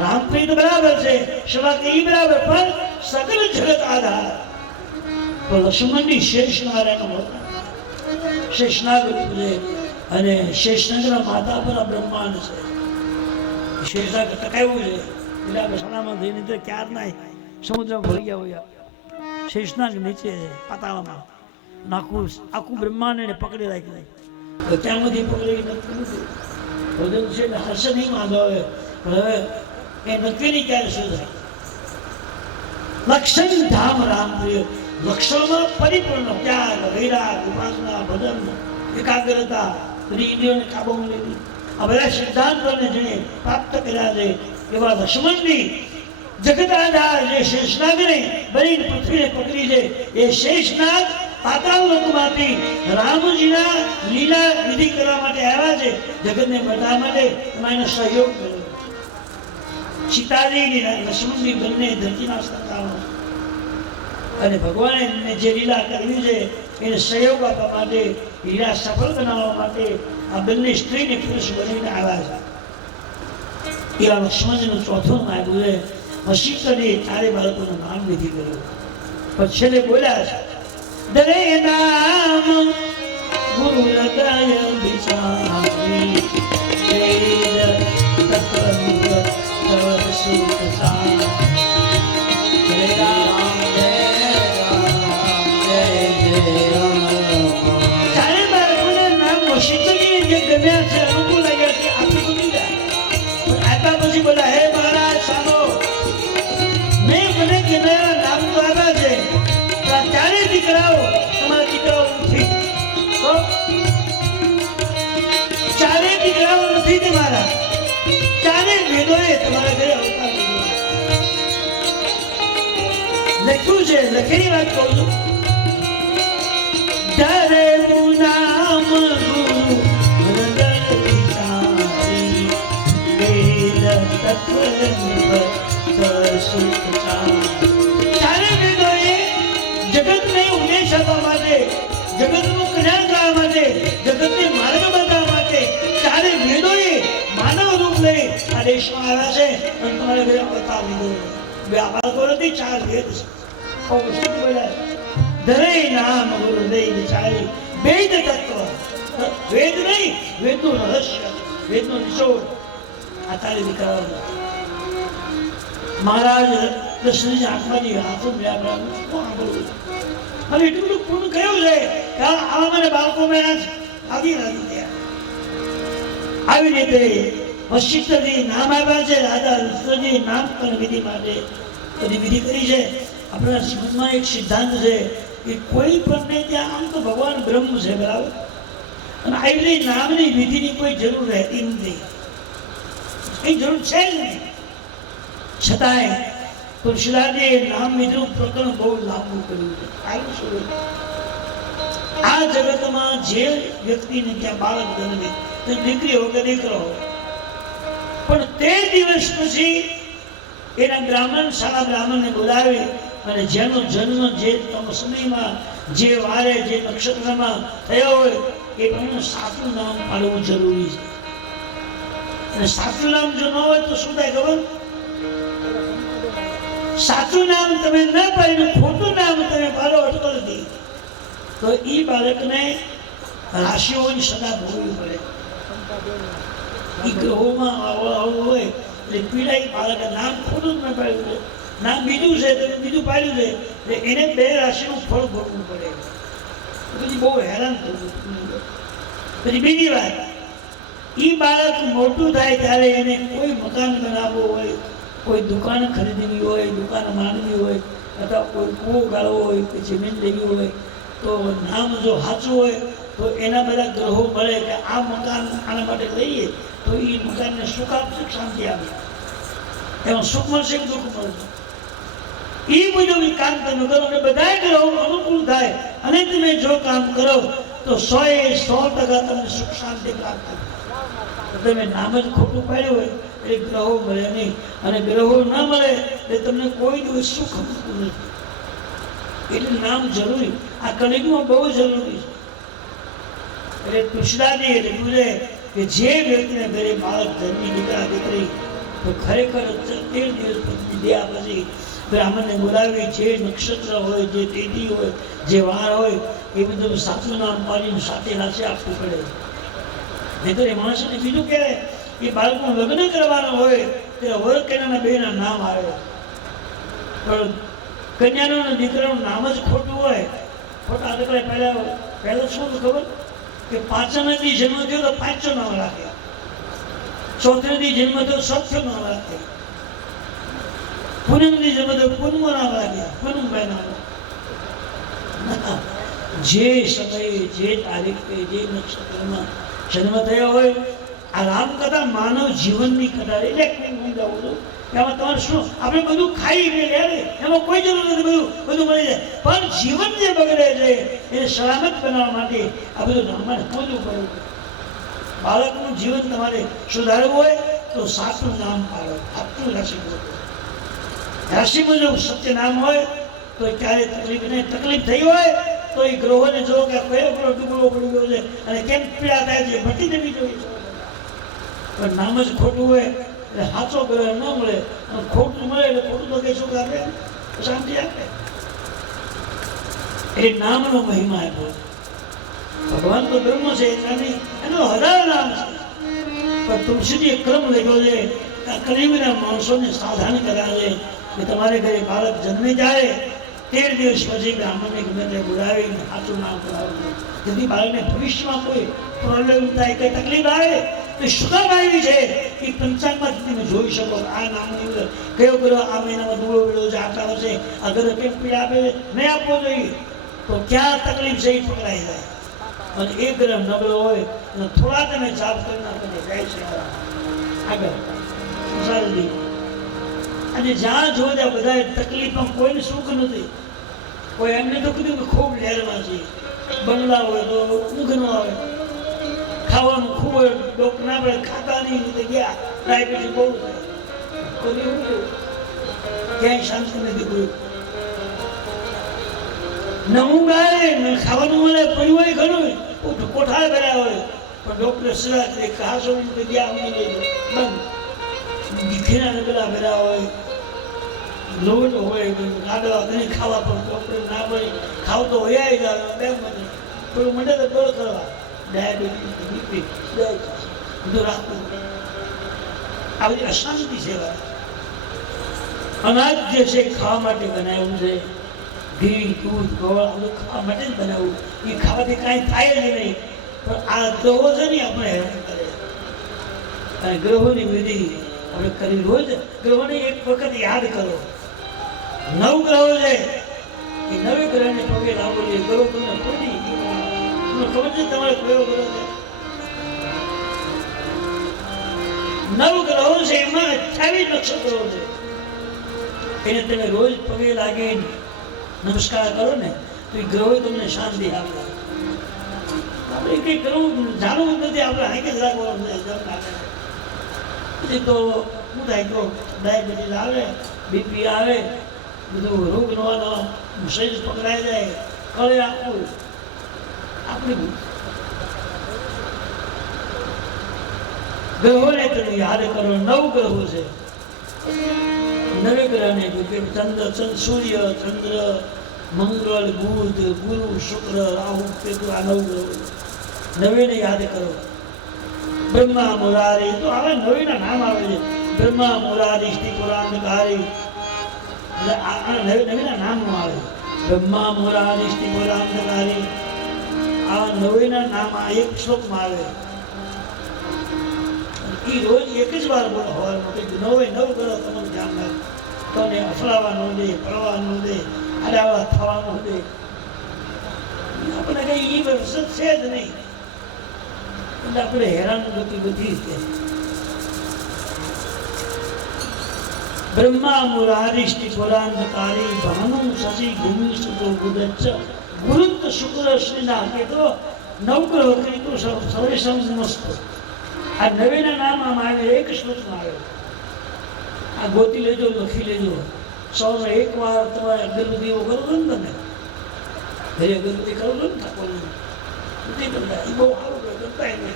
રામ પ્રિય તો બરાબર છે, શિવા કે બરાબર, પણ સકલ જગત આધાર. તો લક્ષ્મણની શેષનારાયણ મોટા શેષનાગ છે અને શેષનાગના માતા પર બ્રહ્માંડ છે. શેષનાગ ટકાવ્યું છે એટલે આપણે સોનામાં જઈને તો ક્યાર ના સમુદ્રમાં ભરી ગયા હોય. શેષનાગ નીચે પાતાળમાં આખું બ્રહ્માંડ એને પકડી રાખ્યું. તો ત્યાંમાંથી પકડી ભજન છે એટલે હર્ષ નહીં માંગો હવે, પણ હવે એ નક્કી નહીં ક્યારે શું થાય. લક્ષણ ધામ રામ પ્રિય. લક્ષણમાં પરિપૂર્ણ ત્યાગ, વૈરાગ, ઉપાસના, ભજન, એકાગ્રતા, ઇન્દ્રિયોને કાબૂમાં લેવી, આ બધા સિદ્ધાંતોને જેને પ્રાપ્ત કર્યા છે એવા લક્ષ્મણની જગત આધાર જે શેષનાગને બનીને પૃથ્વીને પકડી છે એ શેષનાગ પાતાળ લોકમાંથી રામજીના લીલા વિધિ કરવા માટે આવ્યા છે, જગતને બતાવવા માટે. એમાં એનો સહયોગ કર્યો. સીતાજી લક્ષ્મણજી બંને ધરતીના સંતાનો અને ભગવાને જે લીલા કરવી છે એને સહયોગ આપવા માટે, લીલા સફળ બનાવવા માટે આ બંને સ્ત્રીને પુરુષ બનીને આવ્યા છે. એવા લક્ષ્મણજીનું ચોથું નામ આવ્યું છે. વશિષ્ઠને 4 બાળકોનું નામ વિધિ કર્યું. પછી છેલ્લે બોલ્યા છે દરે નામ ગુરુ હૃદય વિચારી વેદ તત્વ તવ સુખ સા. જય રામ જય ગમ્યા છે, અનુકૂળ લાગ્યા છે, આપી તો દીધા. પણ આપ્યા પછી બોલા, હે મહારાજ સાંભળો, મેં મને કીધેલા નામ તો આવ્યા છે, પણ આ ચારે દીકરાઓ તમારા દીકરાઓ નથી. તો ચારે દીકરાઓ નથી તમારા, ચારે વેદોએ તમારા ઘરે અવતાર લીધો. લખ્યું છે, લખેલી વાત કહું છું. ધરેલું નામ ગુરુ હૃદય વિચારી, વેદ તત્વ સુખ ચારે વેદોએ જગતને ઉપદેશ આપવા માટે, જગતનું કલ્યાણ કરવા માટે, જગતને માર્ગ બતાવવા માટે ચારે વેદોએ માનવ રૂપ લઈ આ દેશમાં આવ્યા છે અને તમારા ઘરે અવતાર લીધો. બે બાળકો નથી, ચાર વેદ છે. ધરે નામ ગુરુદય વિચારી, વેદ તત્વ, વેદ નહીં, વેદનું રહસ્ય, વેદનો નિચોડ આ તારી દીકરાઓ. મહારાજ કૃષ્ણની આંખમાંથી આંખો મળ્યા, અને એટલું બધું પૂર્ણ કયું છે કે આવા મને બાળકો મેં આદિ રાજી થયા. આવી રીતે વશિષ્ઠજી નામ આવ્યા છે, રાજા ઋષિજી નામકરણ વિધિ માટે બધી વિધિ કરી છે. આપણા શ્રીમદમાં એક સિદ્ધાંત છે કે કોઈ પણ ત્યાં આમ તો ભગવાન બ્રહ્મ છે, બરાબર, અને આવી નામની વિધિની કોઈ જરૂર રહેતી નથી, કઈ જરૂર છે જ નહીં. છતાંય તુલસીદાસજીએ નામ વિધિનું પ્રકરણ બહુ લાંબુ કર્યું છે. કારણ શું? આ જગતમાં જે વ્યક્તિને ત્યાં બાળક જન્મે, તે દીકરી હોય કે દીકરો હોય, પણ તે દિવસ પછી એના બ્રાહ્મણ, સારા બ્રાહ્મણને બોલાવી અને જેનો જન્મ જે સમયમાં, જે વારે, જે નક્ષત્રમાં થયો હોય એ પણ સાચું નામ પાડવું જરૂરી છે. અને સાચું નામ જો ન હોય તો શું થાય ખબર? સાચું નામ તમે ન પાડીને ખોટું નામ તમે પાડો અટકળથી, તો એ બાળકને રાશિઓની સદા ભોગવવી પડે. એ ગ્રહોમાં આવું હોય એટલે પીડાઈ બાળકે નામ ખોટું જ ન પાડ્યું છે, નામ બીજું છે તમે બીજું પાડ્યું છે, એટલે એને બે રાશિનું ફળ ભોગવવું પડે. પછી બહુ હેરાન થવું. પછી બીજી વાત, એ બાળક મોટું થાય ત્યારે એને કોઈ મકાન બનાવવું હોય, કોઈ દુકાન ખરીદવી હોય, દુકાન માંડવી હોય, અથવા કોઈ કૂવો ગાળવો હોય, કોઈ જમીન લેવી હોય, તો નામ જો સાચું હોય તો એના બધા ગ્રહો મળે કે આ મકાન આના માટે લઈએ તો એ મકાનને સુખ આપશે, શાંતિ આપે, એમાં સુખ મળશે કે દુઃખ મળશે. એ મુજબ કામ તમે કરો અને બધા ગ્રહો અનુકૂળ થાય અને તમે જો કામ કરો તો 100% તમને સુખ શાંતિ પ્રાપ્ત થાય. તમે નામ જ ખોટું પાડ્યું હોય એટલે ગ્રહો મળે નહીં, અને ગ્રહો ન મળે એટલે તમને કોઈ દિવસ સુખ મળતું નથી. એટલે નામ જરૂરી, આ કલિયુગમાં બહુ જરૂરી છે. એટલે તુલસીદાસજી એટલે પૂછે કે જે વ્યક્તિને ઘરે બાળક જન્મી, દીકરા દીકરી, તો ખરેખર 13 દિવસ પછી દયા પછી બ્રાહ્મણને બોલાવી જે નક્ષત્ર હોય, જે તિથિ હોય, જે વાર હોય એ બધું સાચું નામ પાડીને સાથે રાશિ આપવું પડે. નહીં તો એ માણસને બીજું કહેવાય એ બાળકનું લગ્ન કરવાનું હોય ત્યારે વર કન્યાના બેના નામ આવે, પણ કન્યાનું દીકરાનું નામ જ ખોટું હોય. ખોટા દીકરા પહેલા શું ખબર કે પાંચમા દી જન્મ થયો તો પાંચસો નામ રાખે, ચોથા દી જન્મ થયો સત્યો નામ રાખે, પૂનમ દી જન્મ થયો પૂનમો નામ રાખે, પૂનમભાઈ નામ. જે સમયે, જે તારીખે, જે નક્ષત્રમાં જન્મ થયો હોય, આ રામકથા માનવ જીવનની કથા. એટલે સમજાવું છું કે આમાં તમારે શું, આપણે બધું ખાઈ લે, એમાં કોઈ જરૂર નથી, બધું મળી જાય, પણ જીવન જે બગડે છે એને સલામત બનાવવા માટે આ બધું રામાયણ સમજવું પડે. બાળકનું જીવન તમારે સુધારવું હોય તો સાચું નામ પાડો, સાચું રાશિ મુજબ. રાશિ મુજબ સત્ય નામ હોય તો ક્યારે તકલીફ થઈ હોય તો એ ગ્રહોને જો કે કયો ગ્રહ ટુકડો પડી ગયો છે અને કેમ પીડા થાય છે મટી જવી જોઈએ. પણ નામ જ ખોટું હોય એટલે સાચો ગ્રહ ન મળે અને ખોટું મળે એટલે ખોટું તો કઈ સુખ આપે, શાંતિ આપે. એ નામનો મહિમા આપ્યો. ભગવાન તો બ્રહ્મ છે, એનો 1000 નામ છે, પણ તુલસીજી ક્રમ લખ્યો છે કલિયુગના માણસોને સાવધાન કર્યા છે કે તમારે ઘરે બાળક જન્મી જાય 13 દિવસ પછી બ્રાહ્મણને ગમે તે બોલાવીને સાચું નામ કરાવવું, જેથી બાળકને ભવિષ્યમાં કોઈ પ્રોબ્લેમ થાય, કઈ તકલીફ આવે તો શું કામ આવી છે એ પંચાંગમાં તમે જોઈ શકો. આ નામની કયો ગ્રહ આ મહિનામાં દુબળો પડ્યો છે, આટલા વર્ષે આ ગ્રહ કેમ પીડા આપે છે, નહીં આપવો જોઈએ, તો ક્યાં તકલીફ છે એ પકડાઈ જાય. અને એ ગ્રહ નબળો હોય અને થોડા તમે જાપ કરી નાખો જાય છે. આગળ સંસારજી અને જ્યાં જોવા ત્યાં બધા તકલીફમાં કોઈને સુખ નથી. કોઈ એમને તો કીધું કે ખૂબ લહેરમાં છે, બંગલા હોય તો ઊંઘ ન આવે, ખાવાનું ખૂબ હોય ડોક્ટર ના પડે, ખાતા નહીં રીતે ગયા, ડાયાબિટીસ બહુ થાય, ક્યાંય શાંતિ નથી. કોઈ નવું ગાય ખાવાનું મળે, પડ્યું હોય ઘણું કોઠાર ભર્યા હોય, પણ ડોક્ટર સલાહ કરે ખાસો ગયા બંધ. દીખીના નગલા ભર્યા હોય, લોટ હોય, લાડવા ઘણી ખાવા પણ ડોક્ટર ના પડે, ખાવ તો હોય જાય બે મને થોડું મંડે તો દોડ કરવા, ડાયાબિટીસ બીપી બધું રાખવું. આ બધી અશાંતિ છે. અનાજ જે છે ખાવા માટે બનાવ્યું છે, ઘી દૂધ ગોળ બધું ખાવા માટે જ બનાવવું. એ ખાવાથી કાંઈ થાય જ નહીં, પણ આ ગ્રહો છે ને આપણે હેરાન કરે. અને ગ્રહોની વિધિ આપણે કરી રોજ ગ્રહોને એક વખત યાદ કરો. 9 ગ્રહો છે એ 9 ગ્રહને પગે લાવો જોઈએ. ગ્રહો તમને કોઈ ખબર છે તમારે કયો ગ્રહ છે? 9 ગ્રહો છે, એમાં 28 નક્ષત્રો છે. એને તમે રોજ પગે લાગીને નમસ્કાર કરો ને તો એ ગ્રહો તમને શાંતિ આપે. આપણે કઈ કરવું જાણવું નથી, આપણે હાઈકે જ રાખવાનું છે. પછી તો શું થાય, તો ડાયાબિટીસ આવે, બીપી આવે, બધું રોગ નવાનો શરીર પકડાઈ જાય, કળે આપવું. આપણી ગ્રહોને તમે યાદ કરો. 9 ગ્રહો છે. 9 ગ્રહને ચંદ્ર, સૂર્ય, ચંદ્ર, મંગળ, બુધ, ગુરુ, શુક્ર, રાહુ, કેતુ, આ 9 ગ્રહો. 9 ને યાદ કરો. બ્રહ્મા મુરારી, તો આવે 9 ના નામ આવે છે. બ્રહ્મા મુરારી સ્થિપુરાંધકારી, 9 ના નામ આવે. બ્રહ્મા મુરારી સ્થિપુરાંધકારી, આ 9 ના નામ આ એક શ્લોકમાં આવે. એ રોજ એક જ વાર બોલો હવારમાં, 9 ગ્રહ તમારું ધ્યાન રાખો. તને અફલાવા ન દે, પડવા ન દે, આડાવા થવા ન દે. આપણે કઈ એ વસ્તુ છે જ નહીં, એટલે આપણે હેરાન ગતિ બધી છે. બ્રહ્મા મુરારિષ્ટિ પુરાંધકારી ભાનુ શશી ભૂમિ સુતો બુદ્ધ ગુરુત્વ શુક્ર શ્રીના કે તો 9 ગ્રહ કરી તો સૌરે સમસ્ત. આ 9 ના નામ આમ આવે, એક શ્લોકમાં આવે. આ ગોતી લેજો, લખી લેજો. સૌને એક વાર તમારે અગરબત્તીઓ કરો છો ને, તમે ઘરે અગરબત્તી કરો છો ને, ઠાકોરજી નથી કરતા, એ બહુ સારું કરતા એને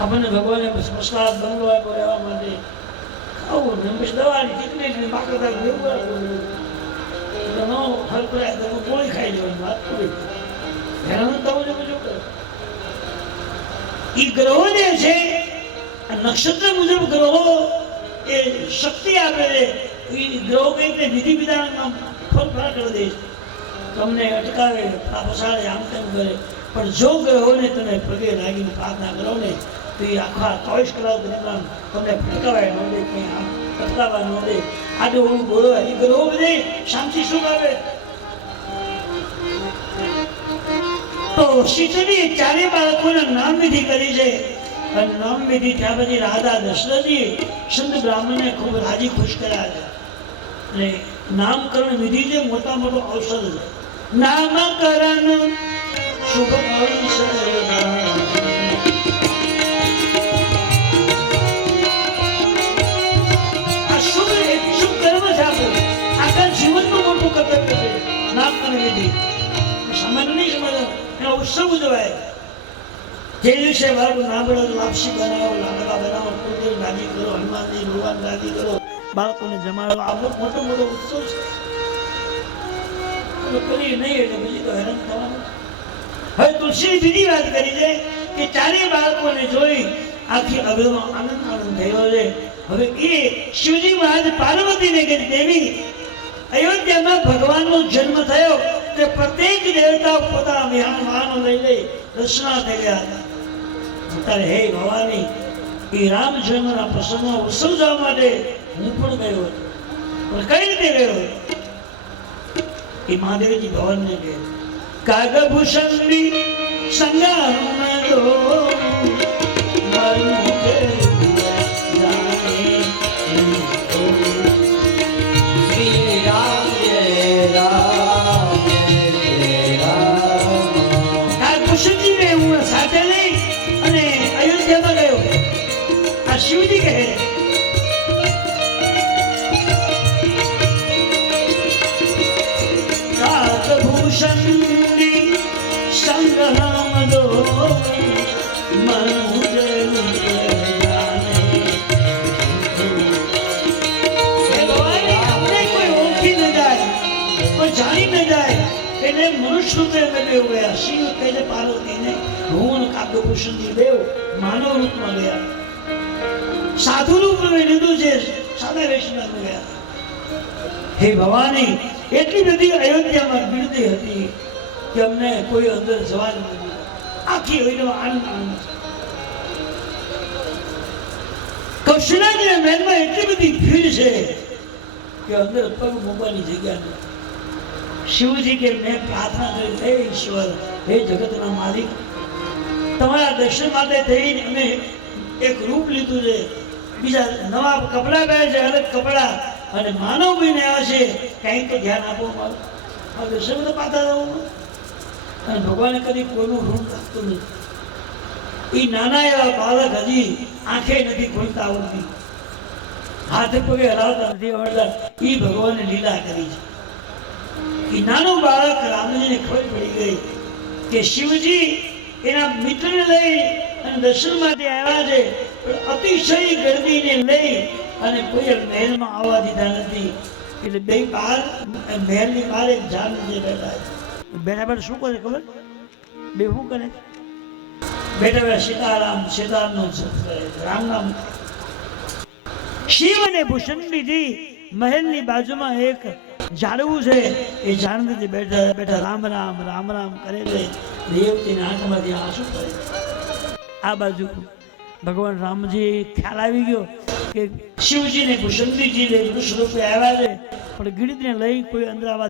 આપણને ભગવાને પ્રસાદ બંગલો આપ્યો રહેવા માટે, ખાવું ને પછી દવાની કેટલી માકડા ગોળી ખાઈ લેવાની વાત પૂરી. હેરાન થવું છે બધું કરે. એ ગ્રહો જે છે નક્ષત્ર મુજબ ગ્રહો એ શક્તિ આપે છે. એ ગ્રહો કંઈક વિધિ વિધાનમાં ફરફરા કરી દે છે, તમને અટકાવે, ફસાડે, આમ તેમ કરે. પણ જો ગ્રહોને તમે પગે લાગીને પ્રાર્થના કરો ને તો એ આખા 24 કલાક દરમિયાન તમને ફટકાવાય ન દે, કંઈ આમ ફટકાવા ન દે. આજે હું બોલો એ ગ્રહો બધે શાંતિ સુખ આવે. તો શીતળી 4 બાળકોના નામ વિધિ કરી છે. અને નામ વિધિ થયા પછી રાધા દશરથજી સંત બ્રાહ્મણને ખૂબ રાજી ખુશ કર્યા છે. એટલે નામકરણ વિધિ છે મોટા મોટો ઔષધ છે. નામકરણ શુભ ઔષધ, આ શુભ કર્મ છે આપણું. આખા જીવનનું મોટું કર્તવ્ય છે નામકરણ વિધિ. સામાન્ય નહીં સમજવાનું, એનો ઉત્સવ ઉજવાય. જે દિવસે બાળકો નામ પડે લાપસી બનાવો, લાડવા બનાવો, કુળદેવ રાજી કરો, હનુમાનજી ભગવાન રાજી કરો, બાળકોને જમાડો. આ મોટો મોટો ઉત્સવ છે. કરી નહીં એટલે બીજી તો હેરાન થવાનું. હવે તુલસી બીજી વાત કરી છે કે 4 બાળકોને જોઈ આખી અભિનો આનંદ થયો છે. હવે એ શિવજી મહારાજ પાર્વતીને કહે, દેવી અયોધ્યામાં ભગવાનનો જન્મ થયો તે પ્રત્યેક દેવતા પોતાના વિહાર વાહનો લઈ લઈ દર્શનાર્થે ગયા હતા. ત્યારે હે ભવાની, એ રામ જન્મના પ્રસંગમાં ઉત્સવ જવા માટે હું પણ ગયો હતો. પણ કઈ રીતે ગયો? એ મહાદેવજી ભવનને કહે કાગભૂષણની સંગામાં દો શ્રી રામ જય રામ જય જય રામ. કાગભૂષણજીને હું સાથે લઈ અને અયોધ્યામાં ગયો. આ શિવજી કહે કાગભૂષણની સંગમાં દો જાણી ન જાય એને મનુષ્ય રૂપે બેવ ગયા. શિવ કહીને પાર્વતીને હું કાગભૂષણજી દેવ માનવ રૂપમાં ગયા. સાધુ રૂપ લીધું છે, સાદા વેશમાં ગયા. હે ભવાની, એટલી બધી અયોધ્યામાં ગીરદી હતી કે અમને કોઈ અંદર જવા જ નથી. આખી અયોધ્યામાં આનંદ આનંદ. કૌશલ્યાજીના મહેલમાં એટલી બધી ભીડ છે કે અંદર પગ મૂકવાની જગ્યા નથી. શિવજી કે મેં પ્રાર્થના કરી, હે ઈશ્વર, હે જગતના માલિક, તમારા દર્શન માટે થઈને અમે એક રૂપ લીધું છે, બીજા નવા કપડા પહેરે છે, અલગ કપડા, અને માનવ બનીને આવ્યા છે, કંઈક તો ધ્યાન આપો. મારું દર્શન તો પાતા રહું. અને ભગવાને કદી કોઈનું ઋણ રાખતું નથી. એ નાના એવા બાળક હજી આંખે નથી ખોલતા આવડતી, હાથે પગે હલાવતા નથી આવડતા. એ ભગવાને લીલા કરી છે. એ નાનું બાળક રામજીને ખબર પડી ગઈ કે શિવજી એના મિત્રને લઈ અને દર્શન માટે આવ્યા છે, પણ અતિશય ગર્દીને લઈ અને કોઈ મહેલમાં આવવા દીધા નથી. એટલે બે બહાર મહેલની બહાર એક ઝાડ નીચે બેઠા છે. બેઠા બેઠા શું કરે ખબર? બે શું કરે? બેઠા બેઠા સીતારામ સીતારામનું રામ નામ. શિવ અને ભૂષણજીથી મહેલની બાજુમાં એક ઝાડવું છે. એ ઝાડ નીચે બેઠા બેઠા રામ રામ રામ રામ કરે છે. દેવતીના આંખમાંથી આંસુ પડે. આ બાજુ ભગવાન રામજી ખ્યાલ આવી ગયો કે શિવજી ને ભૂષણજીજી કૃષ્ણ રૂપે આવ્યા છે, પણ ગીરીને લઈ કોઈ અંદર આવવા